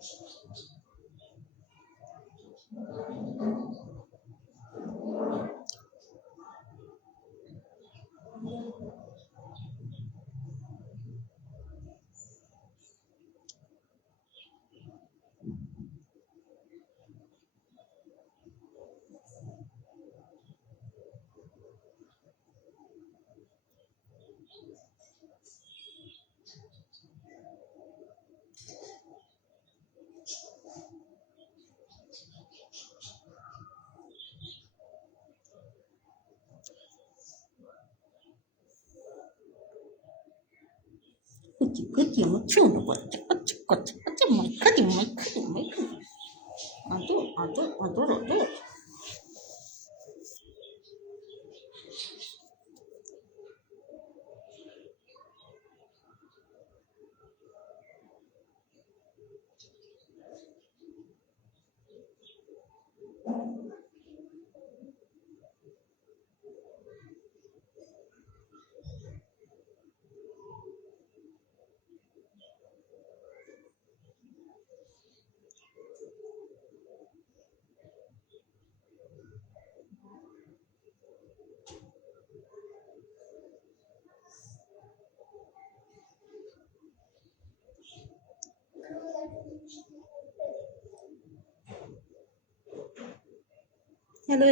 Hello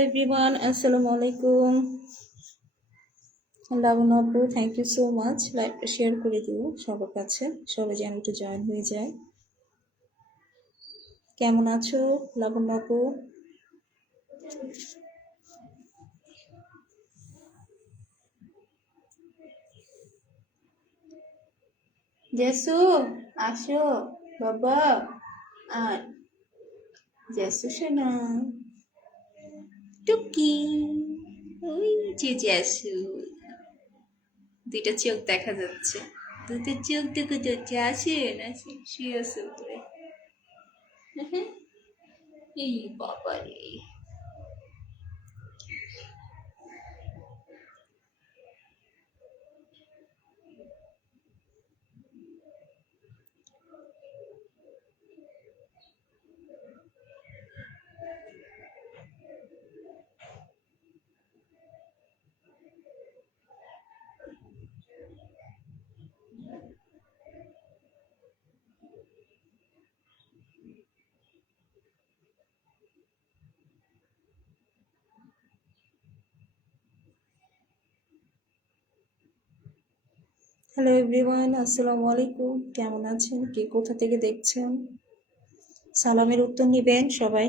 everyone, Assalamu alaikum. লাবণ্য আপু, thank you so much. লাইভটা share করে দিও সবার কাছে, সবাই যেন একটু জয়েন হয়ে যায়। কেমন আছো লাবণ্য আপু? জেসু আসো বাবা, আর জেসু শোনা টুকি, ওই যে জেসু, দুইটা চোখ দেখা যাচ্ছে, দুটো চোখ দেখা যাচ্ছে। আসেন আসেন, শুয়ে আছে উপরে। এই বাবা রে, হ্যালো এভরিওয়ান, আসসালামু আলাইকুম। কেমন আছেন? কে কোথা থেকে দেখছেন? সালামের উত্তর নিবেন সবাই।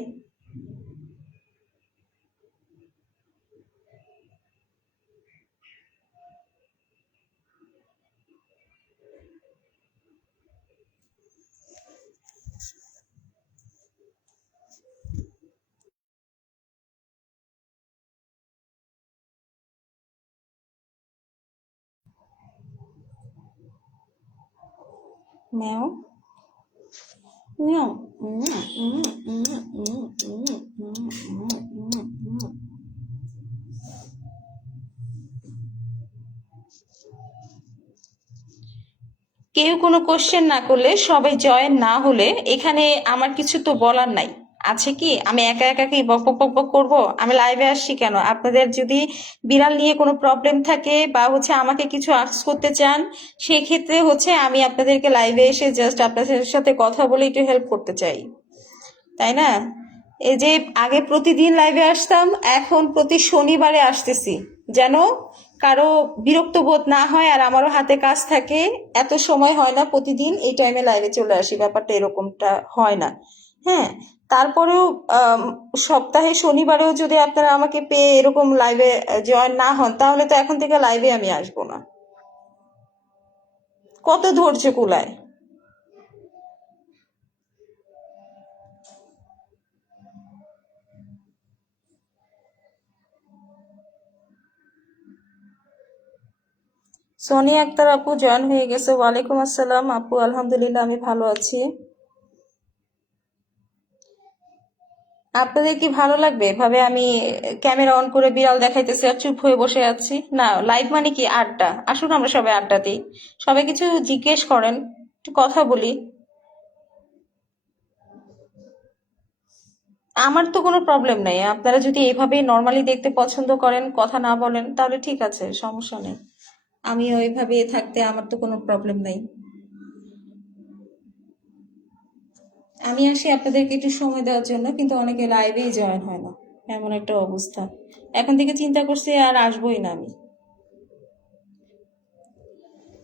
ম্যাও ম্যাও। কেউ কোনো কোশ্চেন না করলে, সবাই জয়েন না হলে এখানে আমার কিছু তো বলার নাই। আছে কি আমি একা একা কি বক বক বক বক করবো? আমি লাইভে আসছি কেন? আপনাদের যদি বিড়াল নিয়ে কোনো প্রবলেম থাকে বা আমাকে কিছু আস্ক করতে চান, সেক্ষেত্রে আমি আপনাদেরকে লাইভে এসে জাস্ট আপনাদের সাথে কথা বলে একটু হেল্প করতে চাই, তাই না? এই যে আগে প্রতিদিন লাইভে আসতাম, এখন প্রতি শনিবারে আসতেছি, যেন কারো বিরক্ত বোধ না হয়। আর আমারও হাতে কাজ থাকে, এত সময় হয় না প্রতিদিন এই টাইমে লাইভে চলে আসি, ব্যাপারটা এরকমটা হয় না। হ্যাঁ, তারপরেও সপ্তাহে শনিবারেও যদি আপনারা আমাকে পেয়ে এরকম লাইভে জয়েন না হন, তাহলে তো এখন থেকে লাইভে আমি আসবো না। কত ধৈর্য কুলায়? সোনিয়া আক্তার আপু জয়েন হয়ে গেছে। ওয়ালাইকুম আসসালাম আপু, আলহামদুলিল্লাহ আমি ভালো আছি। আপনাদের কি ভালো লাগবে এভাবে আমি ক্যামেরা অন করে বিড়াল দেখাইতেছি আর চুপ হয়ে বসে আছি? না, লাইভ মানে কি আড্ডা। আসুন আমরা সবাই আড্ডা দিই, সবাই কিছু জিজ্ঞেস করেন, একটু কথা বলি। আমার তো কোনো প্রবলেম নাই, আপনারা যদি এইভাবে নর্মালি দেখতে পছন্দ করেন, কথা না বলেন, তাহলে ঠিক আছে, সমস্যা নেই। আমি ওইভাবে থাকতে আমার তো কোনো প্রবলেম নাই। আমি আসি আপনাদেরকে একটু সময় দেওয়ার জন্য, কিন্তু অনেকে লাইভেই জয়েন হয় না, এমন একটা অবস্থা। এখন থেকে চিন্তা করছি আর আসবোই না আমি।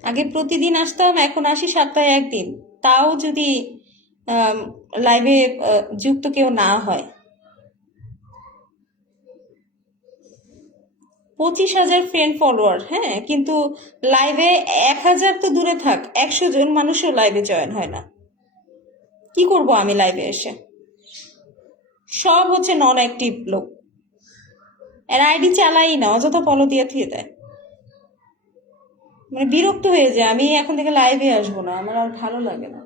আগে প্রতিদিন আসতাম, এখন আসি সপ্তাহে একদিন, তাও যদি লাইভে যুক্ত কেউ না হয়। 25,000 ফ্রেন্ড ফলোয়ার, হ্যাঁ, কিন্তু লাইভে 1,000 তো দূরে থাক, 100 জন মানুষও লাইভে জয়েন হয় না। কি করব আমি লাইভে এসে? সব হচ্ছে নন অ্যাক্টিভ লোক, এর আইডি চালাই না, অযথা ফলো দিয়ে থুয়ে দেয়। মানে বিরক্ত হয়ে যায়, আমি এখন থেকে লাইভে আসবো না, আমার আর ভালো লাগে না।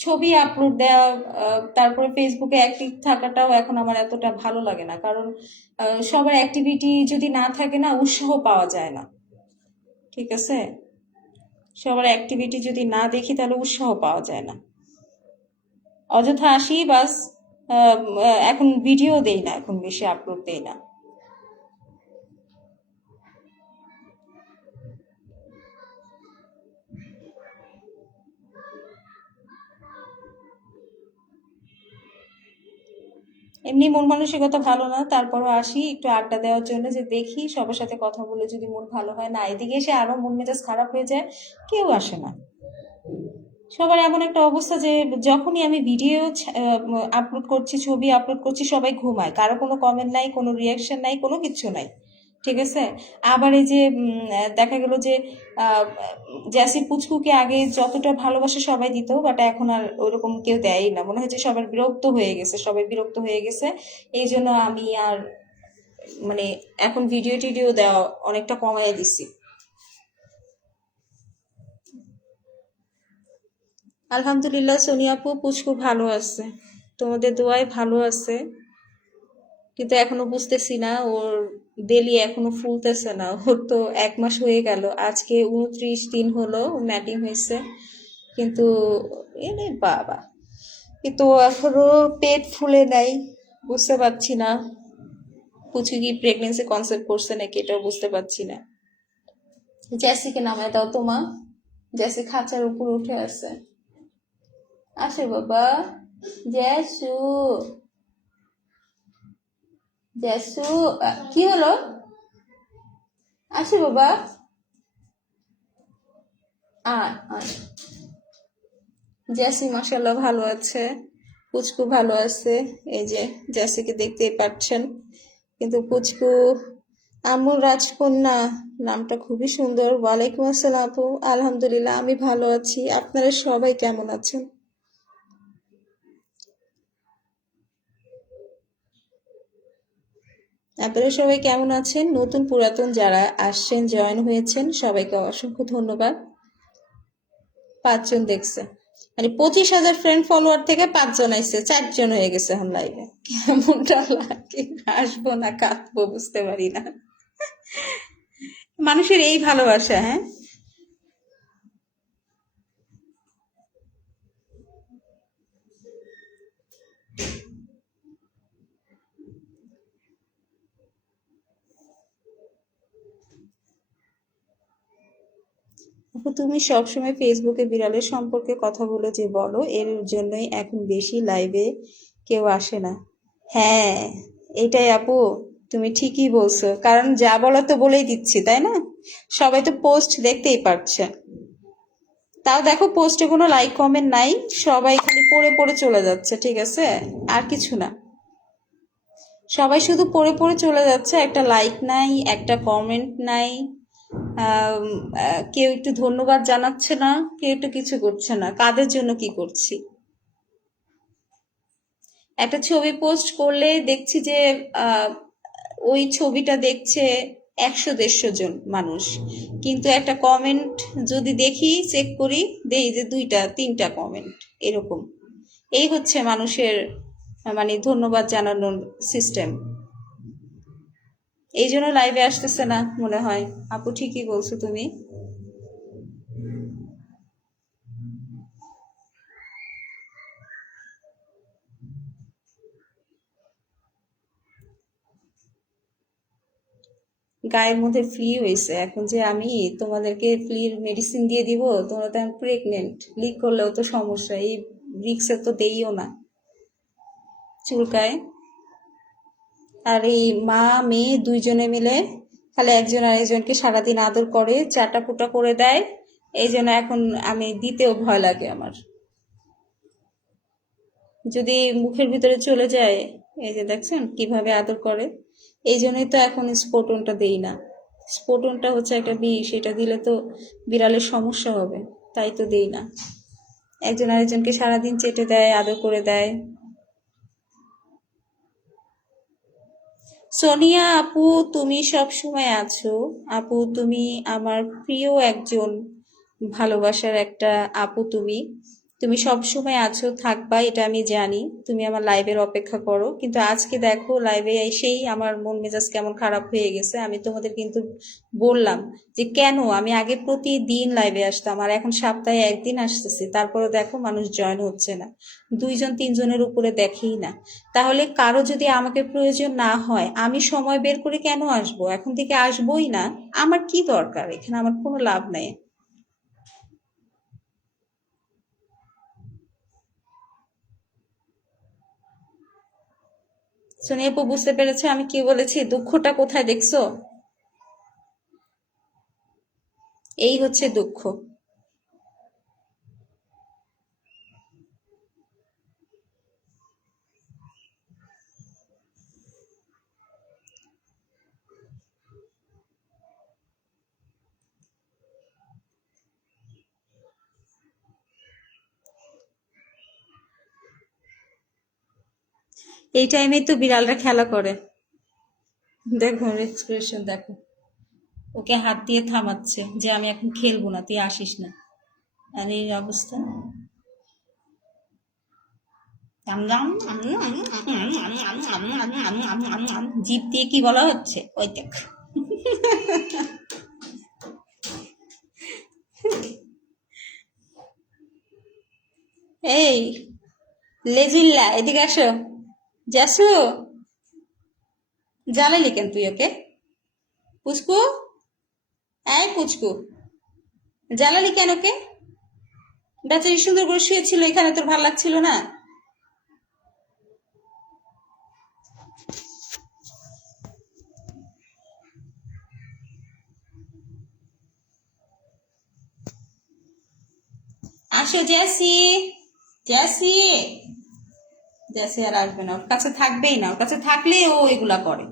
ছবি আপলোড দেওয়া, তারপরে ফেসবুকে অ্যাক্টিভ থাকাটাও এখন আমার এতটা ভালো লাগে না, কারণ সবার অ্যাক্টিভিটি যদি না থাকে না, উৎসাহ পাওয়া যায় না। ঠিক আছে, সবার অ্যাক্টিভিটি যদি না দেখি তাহলে উৎসাহ পাওয়া যায় না। অযথা আসি বাস। এখন ভিডিও দেই না, এখন বেশি আপলোড দেই না। এমনি মন মানসিকতা ভালো না, তারপরও আসি একটু আড্ডা দেওয়ার জন্য, যে দেখি সবার সাথে কথা বলে যদি মন ভালো হয়। না, এদিকে এসে আরো মন মেজাজ খারাপ হয়ে যায়, কেউ আসে না। সবার এমন একটা অবস্থা যে যখনই আমি ভিডিও আপলোড করছি, ছবি আপলোড করছি, সবাই ঘুমায়, কারো কোনো কমেন্ট নাই, কোনো রিয়াকশন নাই, কোনো কিছু নাই। ঠিক আছে। আবার এই যে দেখা গেল যে আহ, জ্যাসি পুচকুকে আগে যতটা ভালোবাসা সবাই দিত, বাট এখন আর ওরকম কেউ দেয়ই না, মনে হচ্ছে সবার বিরক্ত হয়ে গেছে, সবাই বিরক্ত হয়ে গেছে। এই জন্য আমি আর মানে এখন ভিডিও টিডিও দেওয়া অনেকটা কমাই দিছি। আলহামদুলিল্লাহ সোনিয়া আপু, পুচকু ভালো আছে, তোমাদের দোয়ায় ভালো আছে। কিন্তু এখনো বুঝতেছি না, ওর বেলি এখনো ফুলতেছে না। ওর তো 1 মাস হয়ে গেল, আজকে 29 দিন হলো ম্যাটিং হয়েছে, কিন্তু এনে বাবা, কিন্তু এখনো পেট ফুলে নাই। বুঝতে পারছি না পুচু কি প্রেগনেন্সি কনসেপ্ট করছে নাকি, এটাও বুঝতে পারছি না। জেসিকে নামায় দাও তোমা, জেসি খাঁচার উপর উঠে আছে। আসে বাবা, জেসু, জেসু, কি হলো? আসে বাবা, আয় আয়। জেসি মাশাল্লাহ ভালো আছে, পুচকু ভালো আছে। এই যে জেসিকে দেখতেই পাচ্ছেন, কিন্তু পুচকু, আম্মুর রাজকন্যা, নামটা খুবই সুন্দর। ওয়ালাইকুম আসসালাম আপু, আলহামদুলিল্লাহ আমি ভালো আছি, আপনারা সবাই কেমন আছেন? আপনারা সবাই কেমন আছেন? নতুন পুরাতন যারা আসছেন, জয়েন হয়েছেন, সবাইকে অসংখ্য ধন্যবাদ। 5 জন দেখছে, মানে 25,000 ফ্রেন্ড ফলোয়ার থেকে 5 জন আইছে, 4 জন হয়ে গেছে এখন লাইভে। কেমনটা লাগে, হাসবো না কাঁদবো বুঝতে পারি না। মানুষের এই ভালোবাসা, হ্যাঁ। আপু, তুমি সবসময় ফেসবুকে বিড়ালের সম্পর্কে কথা বলে যে বলো, এর জন্যই এখন বেশি লাইভে কেউ আসে না। হ্যাঁ, এটাই আপু, তুমি ঠিকই বলছো, কারণ যা বলো তো বলেই দিচ্ছি, তাই না? সবাই তো পোস্ট দেখতেই পারছে। তাও দেখো, পোস্টে কোনো লাইক কমেন্ট নাই, সবাই খালি পড়ে পড়ে চলে যাচ্ছে, ঠিক আছে, আর কিছু না। সবাই শুধু পড়ে পড়ে চলে যাচ্ছে, একটা লাইক নাই, একটা কমেন্ট নাই। আম, কেউ একটু ধন্যবাদ জানাচ্ছে না, কেউ একটু কিছু করছে না, কাদের জন্য কি করছি। একটা ছবি পোস্ট করলে দেখছি যে আহ, ওই ছবিটা দেখছে 100-150 জন মানুষ, কিন্তু একটা কমেন্ট যদি দেখি, চেক করি, দেখি যে 2-3টা কমেন্ট, এরকম। এই হচ্ছে মানুষের মানে ধন্যবাদ জানানোর সিস্টেম। এই জন্য লাইভে আসতেছে না মনে হয়। আপু ঠিকই বলছো তুমি। গায়ের মধ্যে ফ্লি হয়েছে, এখন যে আমি তোমাদেরকে ফ্লির মেডিসিন দিয়ে দিব, তোমরা তো প্রেগনেন্ট, লিক করলেও তো সমস্যা, এই রিক্সে তো দেইও না, চুলকায়। আর এই মা মেয়ে দুইজনে মিলে খালি একজন আরেকজনকে সারাদিন আদর করে, চাটা পুটা করে দেয়। এই জন্য এখন আমি দিতেও ভয় লাগে আমার, যদি মুখের ভিতরে চলে যায়। এই যে দেখছেন কিভাবে আদর করে, এই জন্যই তো এখন স্পোটনটা দেই না। স্পোটনটা হচ্ছে একটা বিষ, এটা দিলে তো বিড়ালের সমস্যা হবে, তাই তো দেই না। একজন আরেকজনকে সারাদিন চেটে দেয়, আদর করে দেয়। সোনিয়া আপু, তুমি সব সময় আছো। আপু তুমি আমার প্রিয় একজন, ভালোবাসার একটা আপু। তুমি তুমি সব সময় আছো, থাকবা, এটা আমি জানি। তুমি আমার লাইভের অপেক্ষা করো, কিন্তু আজকে দেখো লাইভে এসেই আমার মন মেজাজ কেমন খারাপ হয়ে গেছে। আমি তোমাদের কিন্তু বললাম যে কেন আমি আগে প্রতিদিন লাইভে আসতাম, আর এখন সপ্তাহে একদিন আসতেছি, তারপরে দেখো মানুষ জয়েন হচ্ছে না, দুইজন তিনজনের উপরে দেখেই না। তাহলে কারো যদি আমাকে প্রয়োজন না হয়, আমি সময় বের করে কেন আসবো? এখন থেকে আসবোই না। আমার কি দরকার এখানে? আমার কোনো লাভ নেই। সোনিয়া আপু বুঝতে পেরেছে আমি কি বলেছি? দুঃখটা কোথায় দেখছো? এই হচ্ছে দুঃখ। এই টাইমেই তো বিড়ালরা খেলা করে। দেখো এক্সপ্রেশন দেখো, ওকে হাত দিয়ে থামাচ্ছে যে আমি এখন খেলবো না, তুই আসিস না। আর এই অবস্থা। জিভ দিয়ে কি বলা হচ্ছে ওই দেখ। এই লেজিল্লা, এদিকে আসো। জাসু, জ্বালালি কেন তুই ওকে? পুচকু, এই পুচকু, জ্বালালি কেন ওকে? বেচারি সুন্দর করে শুয়েছিল এখানে, তোর ভালো লাগছিল না? আসো জ্যাসি, জ্যাসি। জ্যাসি আর আসবে না, ওর কাছে থাকবেই না, ওর কাছে থাকলেই ও এগুলা করে।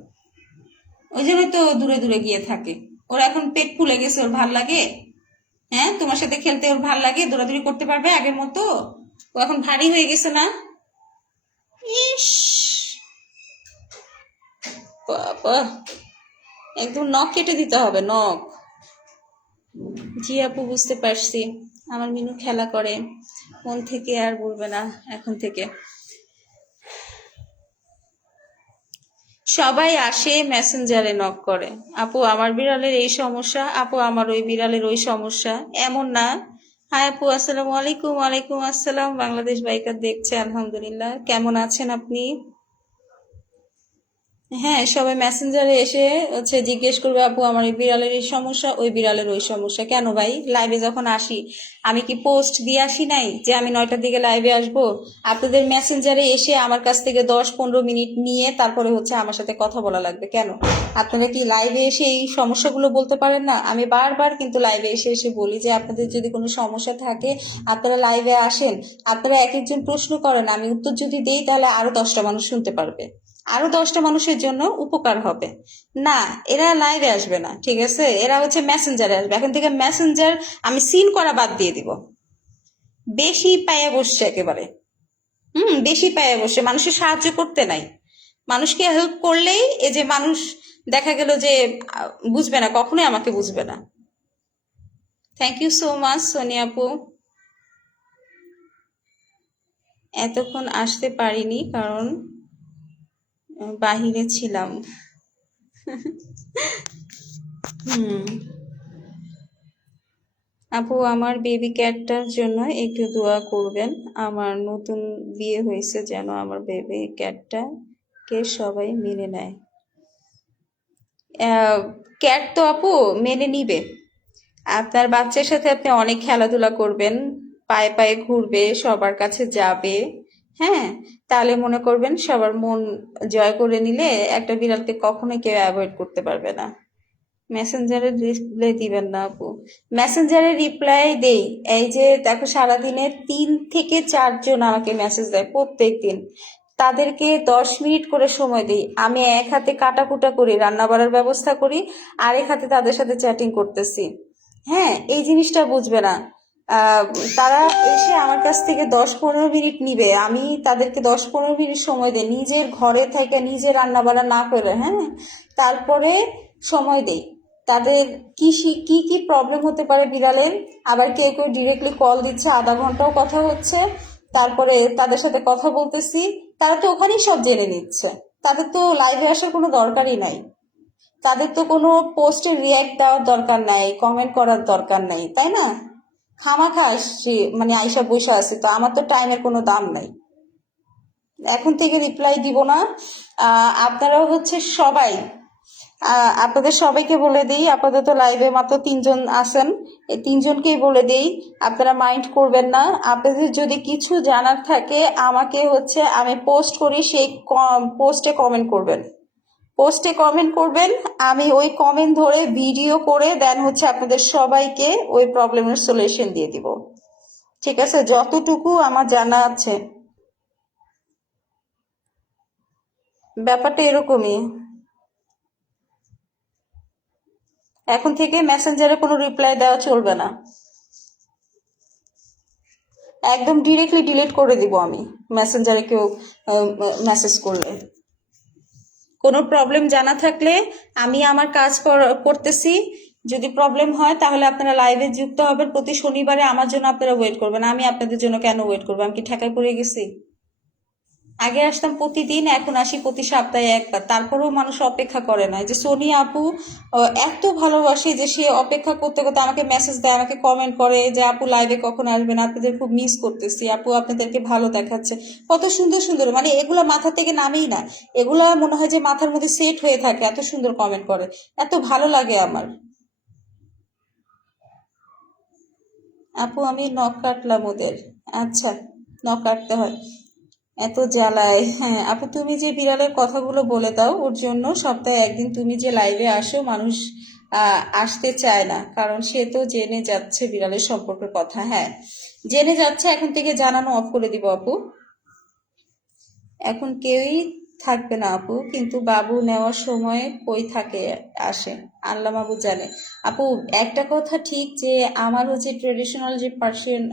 ওই জন্যই তো দূরে দূরে গিয়ে থাকে। ওর এখন পেট ফুলে গেছে, ওর ভাল লাগে? হ্যাঁ, তোমার সাথে খেলতে ওর ভাল লাগে? দৌড়াদৌড়ি করতে পারবে আগের মতো? ও এখন ভারী হয়ে গেছে না? ইস, বাবা, একদম নখ কেটে দিতে হবে, নখ। জি আপু, বুঝতে পারছি। আমার মিনু খেলা করে, মন থেকে আর বলবে না এখন থেকে। সবাই আসে মেসেঞ্জারে নক করে, আপু আমার বিড়ালের এই সমস্যা, আপু আমার ওই বিড়ালের ওই সমস্যা, এমন না। হাই আপু, আসসালামু আলাইকুম। ওয়ালাইকুম আসসালাম। বাংলাদেশ বাইকার দেখছে, আলহামদুলিল্লাহ। কেমন আছেন আপনি? হ্যাঁ, সবাই মেসেঞ্জারে এসে হচ্ছে জিজ্ঞেস করবে, আপু আমার এই বিড়ালের এই সমস্যা, ওই বিড়ালের ওই সমস্যা। কেন ভাই, লাইভে যখন আসি আমি কি পোস্ট দিয়ে আসি নাই যে আমি 9টার দিকে লাইভে আসবো? আপনাদের মেসেঞ্জারে এসে আমার কাছ থেকে 10-15 মিনিট নিয়ে তারপরে হচ্ছে আমার সাথে কথা বলা লাগবে কেন? আপনারা কি লাইভে এসে এই সমস্যাগুলো বলতে পারেন না? আমি বারবার কিন্তু লাইভে এসে এসে বলি যে আপনাদের যদি কোনো সমস্যা থাকে আপনারা লাইভে আসেন। আপনারা এক একজন প্রশ্ন করেন, আমি উত্তর যদি দেই তাহলে আরো 10টা মানুষ শুনতে পারবে, আরো 10টা মানুষের জন্য উপকার হবে। না, এরা লাইভে আসবে না, ঠিক আছে? এরা হচ্ছে মেসেঞ্জারে আসবে। এখন থেকে মেসেঞ্জার আমি সিন করা বাদ দিয়ে দিব। বেশি পায়ে বসছে একেবারে। বেশি পায়ে বসে, মানুষের সাহায্য করতে নাই। মানুষকে হেল্প করলেই এই যে মানুষ দেখা গেল যে বুঝবে না, কখনোই আমাকে বুঝবে না। Thank you so much Sonia আপু। এতক্ষণ আসতে পারিনি কারণ বাহিরে ছিলাম। হুম। আপু আমার বেবি ক্যাটটার জন্য একটু দোয়া করবেন। আমার নতুন বিয়ে হয়েছে, যেন আমার বেবি ক্যাটটা কে সবাই মেনে নেয়। ক্যাট তো আপু মেনে নিবে। আপনার বাচ্চার সাথে আপনি অনেক খেলাধুলা করবেন, পায়ে পায়ে ঘুরবে, সবার কাছে যাবে। হ্যাঁ, তাহলে মনে করবেন সবার মন জয় করে নিলে একটা বিড়ালকে কখনোই কেউ অ্যাভয়েড করতে পারবে না। মেসেঞ্জারে রিপ্লাই দিবেন না আপু। মেসেঞ্জারে রিপ্লাই দেই। এই যে দেখো, সারাদিনে 3 থেকে 4 জন আমাকে মেসেজ দেয় প্রত্যেক দিন। তাদেরকে 10 মিনিট করে সময় দিই। আমি এক হাতে কাটাকুটা করি, রান্না বাড়ার ব্যবস্থা করি, আরেক হাতে তাদের সাথে চ্যাটিং করতেছি। হ্যাঁ, এই জিনিসটা বুঝবে না। আহ, তারা এসে আমার কাছ থেকে 10-15 মিনিট নিবে, আমি তাদেরকে 10-15 মিনিট সময় দিই, নিজের ঘরে থেকে নিজে রান্না বান্না না করে। হ্যাঁ, তারপরে সময় দেই তাদের। কি কি প্রবলেম হতে পারে বিড়ালের, আবার কেউ কেউ ডিরেক্টলি কল দিচ্ছে, আধা ঘন্টাও কথা হচ্ছে, তারপরে তাদের সাথে কথা বলতেছি। তারা তো ওখানেই সব জেনে নিচ্ছে, তাদের তো লাইভে আসার কোনো দরকারই নাই, তাদের তো কোনো পোস্টে রিয়্যাক্ট দেওয়ার দরকার নাই, কমেন্ট করার দরকার নাই, তাই না? খামাখা আসছি, মানে আইসা বসে আছে, তো আমার তো টাইমের কোনো দাম নাই। এখন থেকে রিপ্লাই দিব না। আপনারাও হচ্ছে সবাই, আপনাদের সবাইকে বলে দিই, আপাতত লাইভে মাত্র 3 জন আছেন, এই 3 জনকেই বলে দিই, আপনারা মাইন্ড করবেন না। আপনাদের যদি কিছু জানার থাকে আমাকে হচ্ছে, আমি পোস্ট করি, সেই পোস্টে কমেন্ট করবেন, পোস্টে কমেন্ট করবেন। আমি ওই কমেন্ট ধরে ভিডিও করে দেন হচ্ছে আপনাদের সবাইকে ওই প্রবলেমের সলিউশন দিয়ে দিব। ঠিক আছে, যতটুকু আমার জানা আছে ব্যাপারটা এরকমই। এখন থেকে মেসেঞ্জারে কোনো রিপ্লাই দেওয়া চলবে না, একদম ডিরেক্টলি ডিলিট করে দিব আমি মেসেঞ্জারে কেউ মেসেজ করলে। কোনো প্রবলেম জানা থাকলে আমি আমার কাজ করতেছি, যদি প্রবলেম হয় তাহলে আপনারা লাইভে যুক্ত হবেন প্রতি শনিবারে, আমার জন্য আপনারা ওয়েট করবেন। আমি আপনাদের জন্য কেন ওয়েট করবো? আমি কি ঠেকায় পড়ে গেছি? আগে আসতাম প্রতিদিন, এখন আসি প্রতি সপ্তাহে একবার, তারপরেও মানুষ অপেক্ষা করে না। যে সোনি আপু এত ভালোবাসে যে সে অপেক্ষা করতে করতে আমাকে মেসেজ দেয়, আমাকে কমেন্ট করে যে আপু লাইভে কখন আসবেন, আপনাদের খুব মিস করতেছি আপু, আপনাদেরকে ভালো দেখাচ্ছে। কত সুন্দর সুন্দর, মানে এগুলা মাথা থেকে নামেই না, এগুলা মনে হয় যে মাথার মধ্যে সেট হয়ে থাকে, এত সুন্দর কমেন্ট করে, এত ভালো লাগে আমার। আপু আমি নখ কাটলাম ওদের। আচ্ছা, নখ কাটতে হয়, এত জ্বালায়। হ্যাঁ আপু, তুমি যে বিড়ালের কথাগুলো বলে দাও ওর জন্য, সপ্তাহে একদিন তুমি যে লাইভে আসো, মানুষ আসতে চায় না, কারণ সে তো জেনে যাচ্ছে বিড়ালের সম্পর্কের কথা। হ্যাঁ, জেনে যাচ্ছে, এখন থেকে জানানো অফ করে দিব আপু। এখন কেউই থাকবে না আপু, কিন্তু বাবু নেওয়ার সময় কই থাকে, আসে আল্লাহ মাবু জানে। আপু একটা কথা ঠিক, যে আমার হচ্ছে ট্রেডিশনাল যে পার্সিয়ান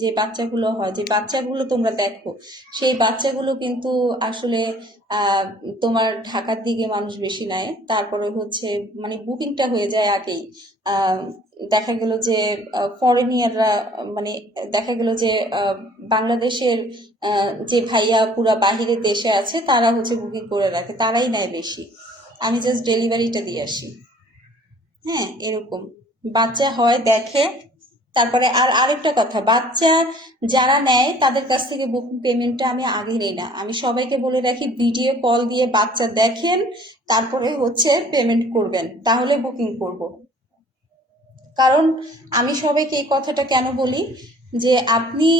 যে বাচ্চাগুলো হয়, যে বাচ্চাগুলো তোমরা দেখো, সেই বাচ্চাগুলো কিন্তু আসলে আহ তোমার ঢাকার দিকে মানুষ বেশি নেয়, তারপরে হচ্ছে মানে বুকিংটা হয়ে যায় আগেই। আহ দেখা গেল যে ফরেনিয়াররা, মানে দেখা গেল যে বাংলাদেশের যে ভাইয়া পুরা বাহিরের দেশে আছে তারা হচ্ছে বুকিং করে রাখে, তারাই নেয় বেশি, আমি জাস্ট ডেলিভারিটা দিয়ে আসি। হ্যাঁ, এরকম বাচ্চা হয় দেখে। তারপরে আর আরেকটা কথা, বাচ্চা যারা নেয় তাদের কাছ থেকে বুকিং পেমেন্টটা আমি আগে নেই না, আমি সবাইকে বলে রাখি ভিডিও কল দিয়ে বাচ্চা দেখেন, তারপরে হচ্ছে পেমেন্ট করবেন, তাহলে বুকিং করব। কারণ আমি সবাইকে এই কথাটা কেন বলি, যে আপনি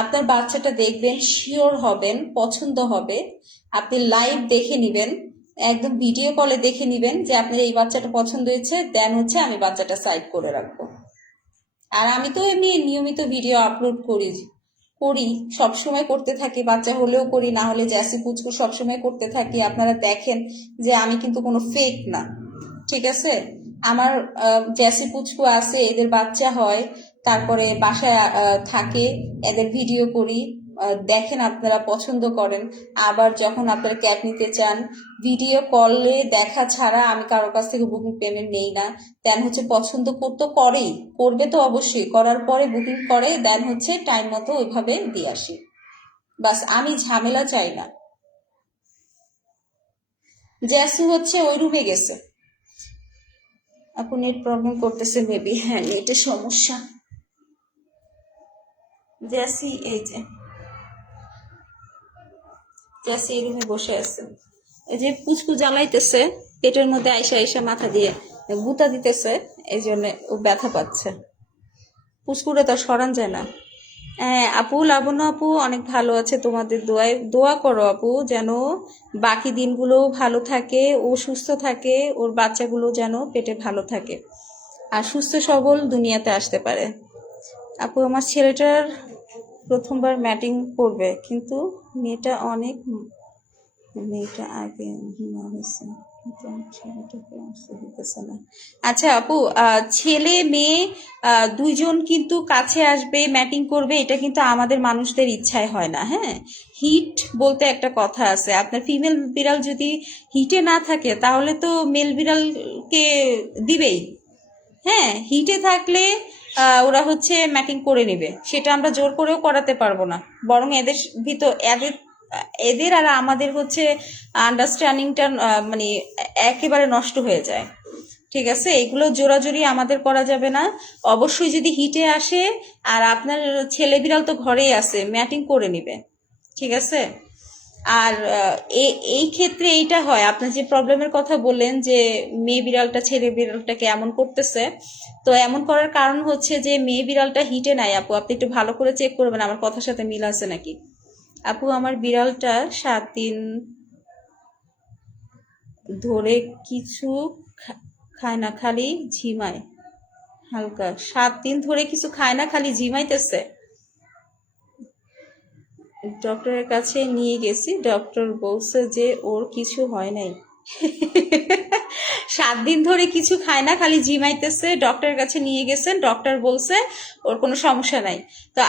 আপনার বাচ্চাটা দেখবেন, শিওর হবেন, পছন্দ হবে, আপনি লাইভ দেখে নিবেন, একদম ভিডিও কলে দেখে নিবেন যে আপনার এই বাচ্চাটা পছন্দ হয়েছে, দেন হচ্ছে আমি বাচ্চাটা সাইড করে রাখবো। আর আমি তো এমনি নিয়মিত ভিডিও আপলোড করি, করি, সবসময় করতে থাকি, বাচ্চা হলেও করি, না হলে জ্যাসি পুচকু সবসময় করতে থাকি, আপনারা দেখেন যে আমি কিন্তু কোনো ফেক না। ঠিক আছে, আমার জ্যাসি পুচকু আছে, এদের বাচ্চা হয়, তারপরে বাসায় থাকে, এদের ভিডিও করি, দেখেন, আপনারা পছন্দ করেন। আবার যখন আপনারা ক্যাট নিতে চান, ভিডিও কলে দেখা ছাড়া আমি কারোর কাছ থেকে বুকিং পেমেন্ট নেই না। দেন হচ্ছে পছন্দ করতে করেই, করবে তো অবশ্যই, করার পরে বুকিং করে, দেন হচ্ছে টাইম মতো ওইভাবে দিয়ে আসি। বাস, আমি ঝামেলা চাই না। জ্যাসু হচ্ছে ওই রুমে গেছে। আপু নেট প্রবলেম করতেছে মেবি, হ্যাঁ নেটের সমস্যা। জ্যাসি এই যে, জ্যাসি এই রুমে বসে আছে, এই যে পুচকু জ্বালাইতেছে। পেটের মধ্যে আইসা আইসা মাথা দিয়ে গুতা দিতেছে, এই জন্য ও ব্যথা পাচ্ছে। পুস্কুরে তো আর সরান যায় না। হ্যাঁ আপু, লাবণ্য আপু অনেক ভালো আছে তোমাদের দোয়ায়। দোয়া করো আপু যেন বাকি দিনগুলো ভালো থাকে, ও সুস্থ থাকে, ওর বাচ্চাগুলো যেন পেটে ভালো থাকে আর সুস্থ সবল দুনিয়াতে আসতে পারে। আপু আমার ছেলেটার প্রথমবার ম্যাটিং করবে, কিন্তু মেয়েটা অনেক মেয়েটা আগে না হয়েছে, কিন্তু আমার ছেলেটাকে আসতে দিতেছে না। আচ্ছা আপু, ছেলে মেয়ে দুইজন কিন্তু কাছে আসবে, ম্যাটিং করবে, এটা কিন্তু আমাদের মানুষদের ইচ্ছায় হয় না। হ্যাঁ, হিট বলতে একটা কথা আছে, আপনার ফিমেল বিড়াল যদি হিটে না থাকে তাহলে তো মেল বিড়ালকে দিবেই। হ্যাঁ, হিটে থাকলে ওরা হচ্ছে ম্যাটিং করে নেবে, সেটা আমরা জোর করেও করাতে পারবো না। বরং এদের ভিতর এদের এদের আর আমাদের হচ্ছে আন্ডারস্ট্যান্ডিংটা মানে একেবারে নষ্ট হয়ে যায়। ঠিক আছে, এগুলো জোরাজুরি আমাদের করা যাবে না। অবশ্যই যদি হিটে আসে আর আপনার ছেলে বিড়াল তো ঘরেই আছে, ম্যাটিং করে নিবে। ঠিক আছে। আর এই ক্ষেত্রে এইটা হয়, আপনার যে প্রবলেমের কথা বললেন যে মেয়ে বিড়ালটা ছেলে বিড়ালটাকে এমন করতেছে, তো এমন করার কারণ হচ্ছে যে মেয়ে বিড়ালটা হিটে নাই আপু, আপনি একটু ভালো করে চেক করবেন আমার কথার সাথে মিল আছে নাকি। আপু আমার বিড়ালটা 7 দিন ধরে কিছু খায় না, খালি ঝিমায় হালকা। 7 দিন ধরে কিছু খায় না, খালি ঝিমাইতেছে। ডক্টরের কাছে নিয়ে গেছি, ডক্টর বলছে যে ওর কিছু হয় নাই। 7 দিন ধরে কিছু খায় না, খালি ঝিমাইতেছে, ডক্টরের কাছে নিয়ে গেছেন, ডক্টর বলছে ওর কোনো সমস্যা নাই। তো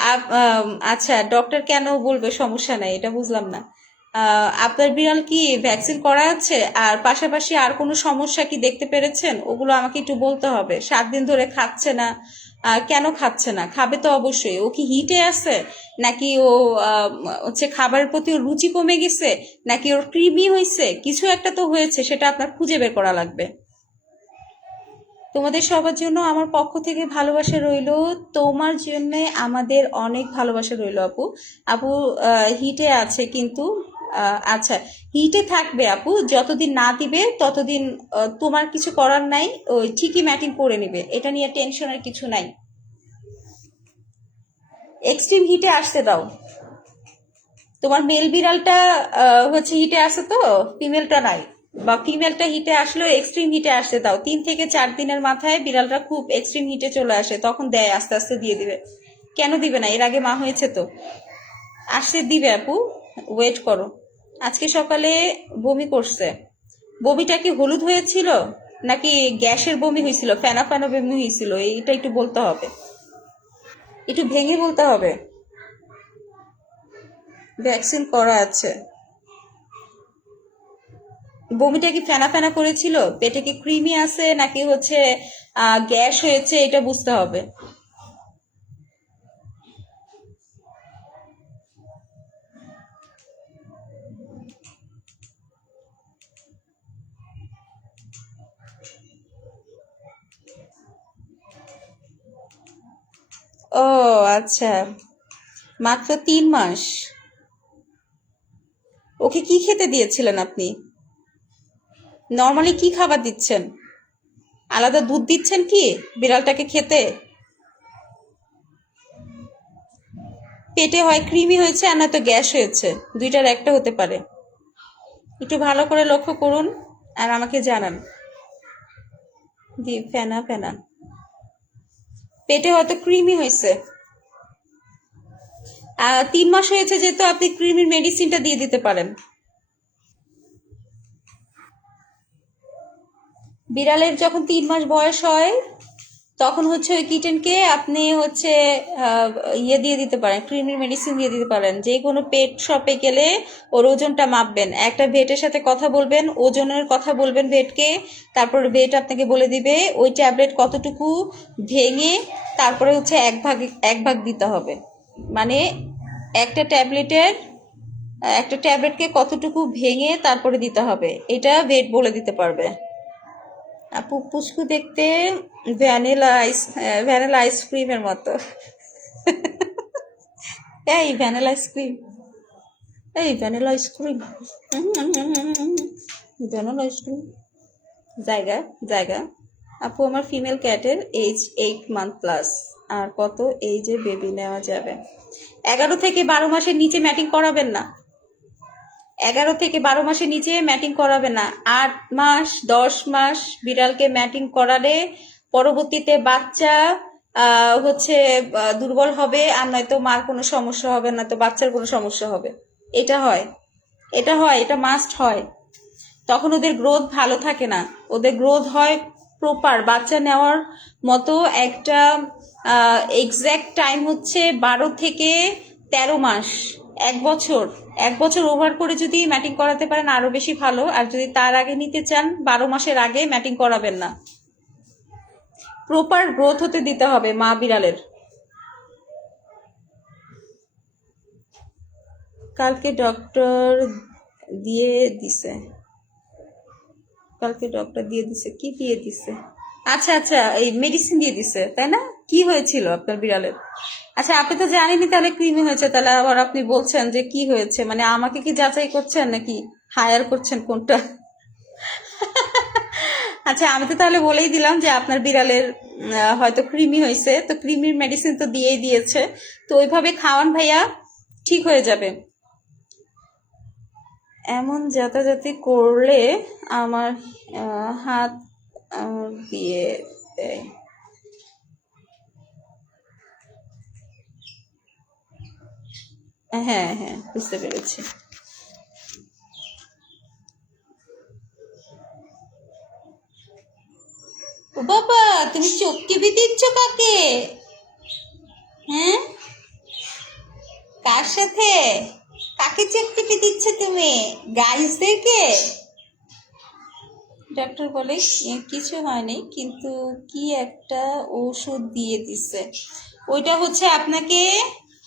আচ্ছা, ডক্টর কেন বলবে সমস্যা নাই, এটা বুঝলাম না। আপনার বিড়াল কি ভ্যাকসিন করা আছে? আর পাশাপাশি আর কোনো সমস্যা কি দেখতে পেরেছেন? ওগুলো আমাকে একটু বলতে হবে। 7 দিন ধরে খাচ্ছে না, কেন খাচ্ছে না? খাবে তো অবশ্যই। ও কি হিটে আছে, নাকি ও হচ্ছে খাবারের প্রতি ওর রুচি কমে গেছে, নাকি ওর কৃমি হয়েছে? কিছু একটা তো হয়েছে, সেটা আপনার খুঁজে বের করা লাগবে। তোমাদের সবার জন্য আমার পক্ষ থেকে ভালোবাসা রইলো, তোমার জন্য আমাদের অনেক ভালোবাসা রইলো আপু। আপু হিটে আছে কিন্তু আচ্ছা, হিটে থাকবে আপু, যতদিন না দিবে ততদিন তোমার কিছু করার নাই, ওই ঠিকই ম্যাটিং করে নিবে, এটা নিয়ে টেনশনের কিছু নাই। এক্সট্রিম হিটে আসতে দাও। তোমার মেল বিড়ালটা হচ্ছে হিটে আসে তো, ফিমেলটা নাই, বা ফিমেলটা হিটে আসলেও এক্সট্রিম হিটে আসতে দাও। 3 থেকে 4 দিনের মাথায় বিড়ালটা খুব এক্সট্রিম হিটে চলে আসে, তখন দেয়, আস্তে আস্তে দিয়ে দিবে। কেন দিবে না, এর আগে মা হয়েছে তো, আসতে দিবে আপু, ওয়েট করো। আজকে সকালে বমি করছে। বমিটা কি হলুদ হয়েছিল, নাকি গ্যাসের বমি হয়েছিল, ফেনা ফেনা বমি হয়েছিল? এইটা একটু বলতে হবে, একটু ভেঙে বলতে হবে। ভ্যাকসিন করা আছে। বমিটা কি ফেনা ফেনা করেছিল, পেটে কি কৃমি আছে, নাকি হচ্ছে গ্যাস হয়েছে, এটা বুঝতে হবে। ও আচ্ছা, মাত্র 3 মাস। ওকে কি খেতে দিয়েছিলেন আপনি? নর্মালি কি খাবার দিচ্ছেন? আলাদা দুধ দিচ্ছেন কি বিড়ালটাকে খেতে? পেটে হয় কৃমি হয়েছে আর নয়তো গ্যাস হয়েছে, দুইটার একটা হতে পারে। একটু ভালো করে লক্ষ্য করুন আর আমাকে জানান। ফেনা ফেনা, পেটে হয়তো কৃমি হয়েছে। 3 মাস হয়েছে যেহেতু, আপনি কৃমির মেডিসিনটা দিয়ে দিতে পারেন। বিড়ালের যখন 3 মাস বয়স হয় তখন হচ্ছে ওই কিটেনকে আপনি হচ্ছে আহ, ইয়ে দিয়ে দিতে পারেন, কৃমির মেডিসিন দিয়ে দিতে পারেন। যে কোনো পেট শপে গেলে ওর ওজনটা মাপবেন, একটা ভেটের সাথে কথা বলবেন, ওজনের কথা বলবেন ভেটকে, তারপর ভেট আপনাকে বলে দিবে ওই ট্যাবলেট কতটুকু ভেঙে তারপরে হচ্ছে এক ভাগ দিতে হবে। মানে একটা ট্যাবলেটের একটা ট্যাবলেটকে কতটুকু ভেঙে তারপরে দিতে হবে, এটা ভেট বলে দিতে পারবে। আপু পুচকু দেখতে ভ্যানিলা আইসক্রিমের মতো। এই ভ্যানিলা আইসক্রিম, এই ভ্যানিলা আইসক্রিম, ভ্যানিলা আইসক্রিম। জায়গা জায়গা। আপু আমার ফিমেল ক্যাটের এজ 8 মান্থ প্লাস। আর কত এইজে বেবি নেওয়া যাবে? 11 থেকে 12 মাসের নিচে ম্যাটিং করাবেন না। 11 থেকে 12 মাসের নিচে ম্যাটিং করাবে না। 8 মাস 10 মাস বিড়ালকে ম্যাটিং করালে পরবর্তীতে বাচ্চা হচ্ছে দুর্বল হবে, আর নয়তো মার কোনো সমস্যা হবে, নয়তো বাচ্চার কোনো সমস্যা হবে। এটা হয়, এটা মাস্ট হয়। তখন ওদের গ্রোথ ভালো থাকে না। ওদের গ্রোথ হয় প্রপার বাচ্চা নেওয়ার মতো একটা এক্স্যাক্ট টাইম হচ্ছে 12 থেকে 13 মাস। 1 বছর, 1 বছর ওভার করে যদি ম্যাটিং করাতে পারেন আরো বেশি ভালো। আর যদি তার আগে নিতে চান 12 মাসের আগে ম্যাটিং করাবেন না। প্রপার গ্রোথ হতে দিতে হবে মা বিড়ালের। কালকে ডক্টর দিয়ে দিছে কি দিয়ে দিছে? আচ্ছা আচ্ছা, এই মেডিসিন দিয়ে দিছে তাই না? কি হয়েছিল আপনার বিড়ালের? আচ্ছা, আপনি তো জানেনই তাহলে কৃমি হয়েছে, তাহলে আবার আপনি বলছেন যে কি হয়েছে, মানে আমাকে কি যাচাই করছেন নাকি হায়ার করছেন কোনটা? আচ্ছা, আমি তো তাহলে বলেই দিলাম যে আপনার বিড়ালের হয়তো কৃমি হয়েছে, তো কৃমির মেডিসিন তো দিয়েই দিয়েছে, তো ওইভাবে খাওয়ান ভাইয়া, ঠিক হয়ে যাবে। এমন যাতাযাতি করলে আমার হাত দিয়ে দেয়। হ্যাঁ হ্যাঁ, বুঝতে পেরেছি। ও বাবা, তুমি চোখ টিপে দিচ্ছ কাকে? হ্যাঁ, কার সাথে? কাকে চোখ টিপে দিচ্ছ তুমি? গাইসদেরকে? ডক্টর বলে কিছু হয়নি, কিন্তু কি একটা ওষুধ দিয়ে দিছে। ওইটা হচ্ছে আপনাকে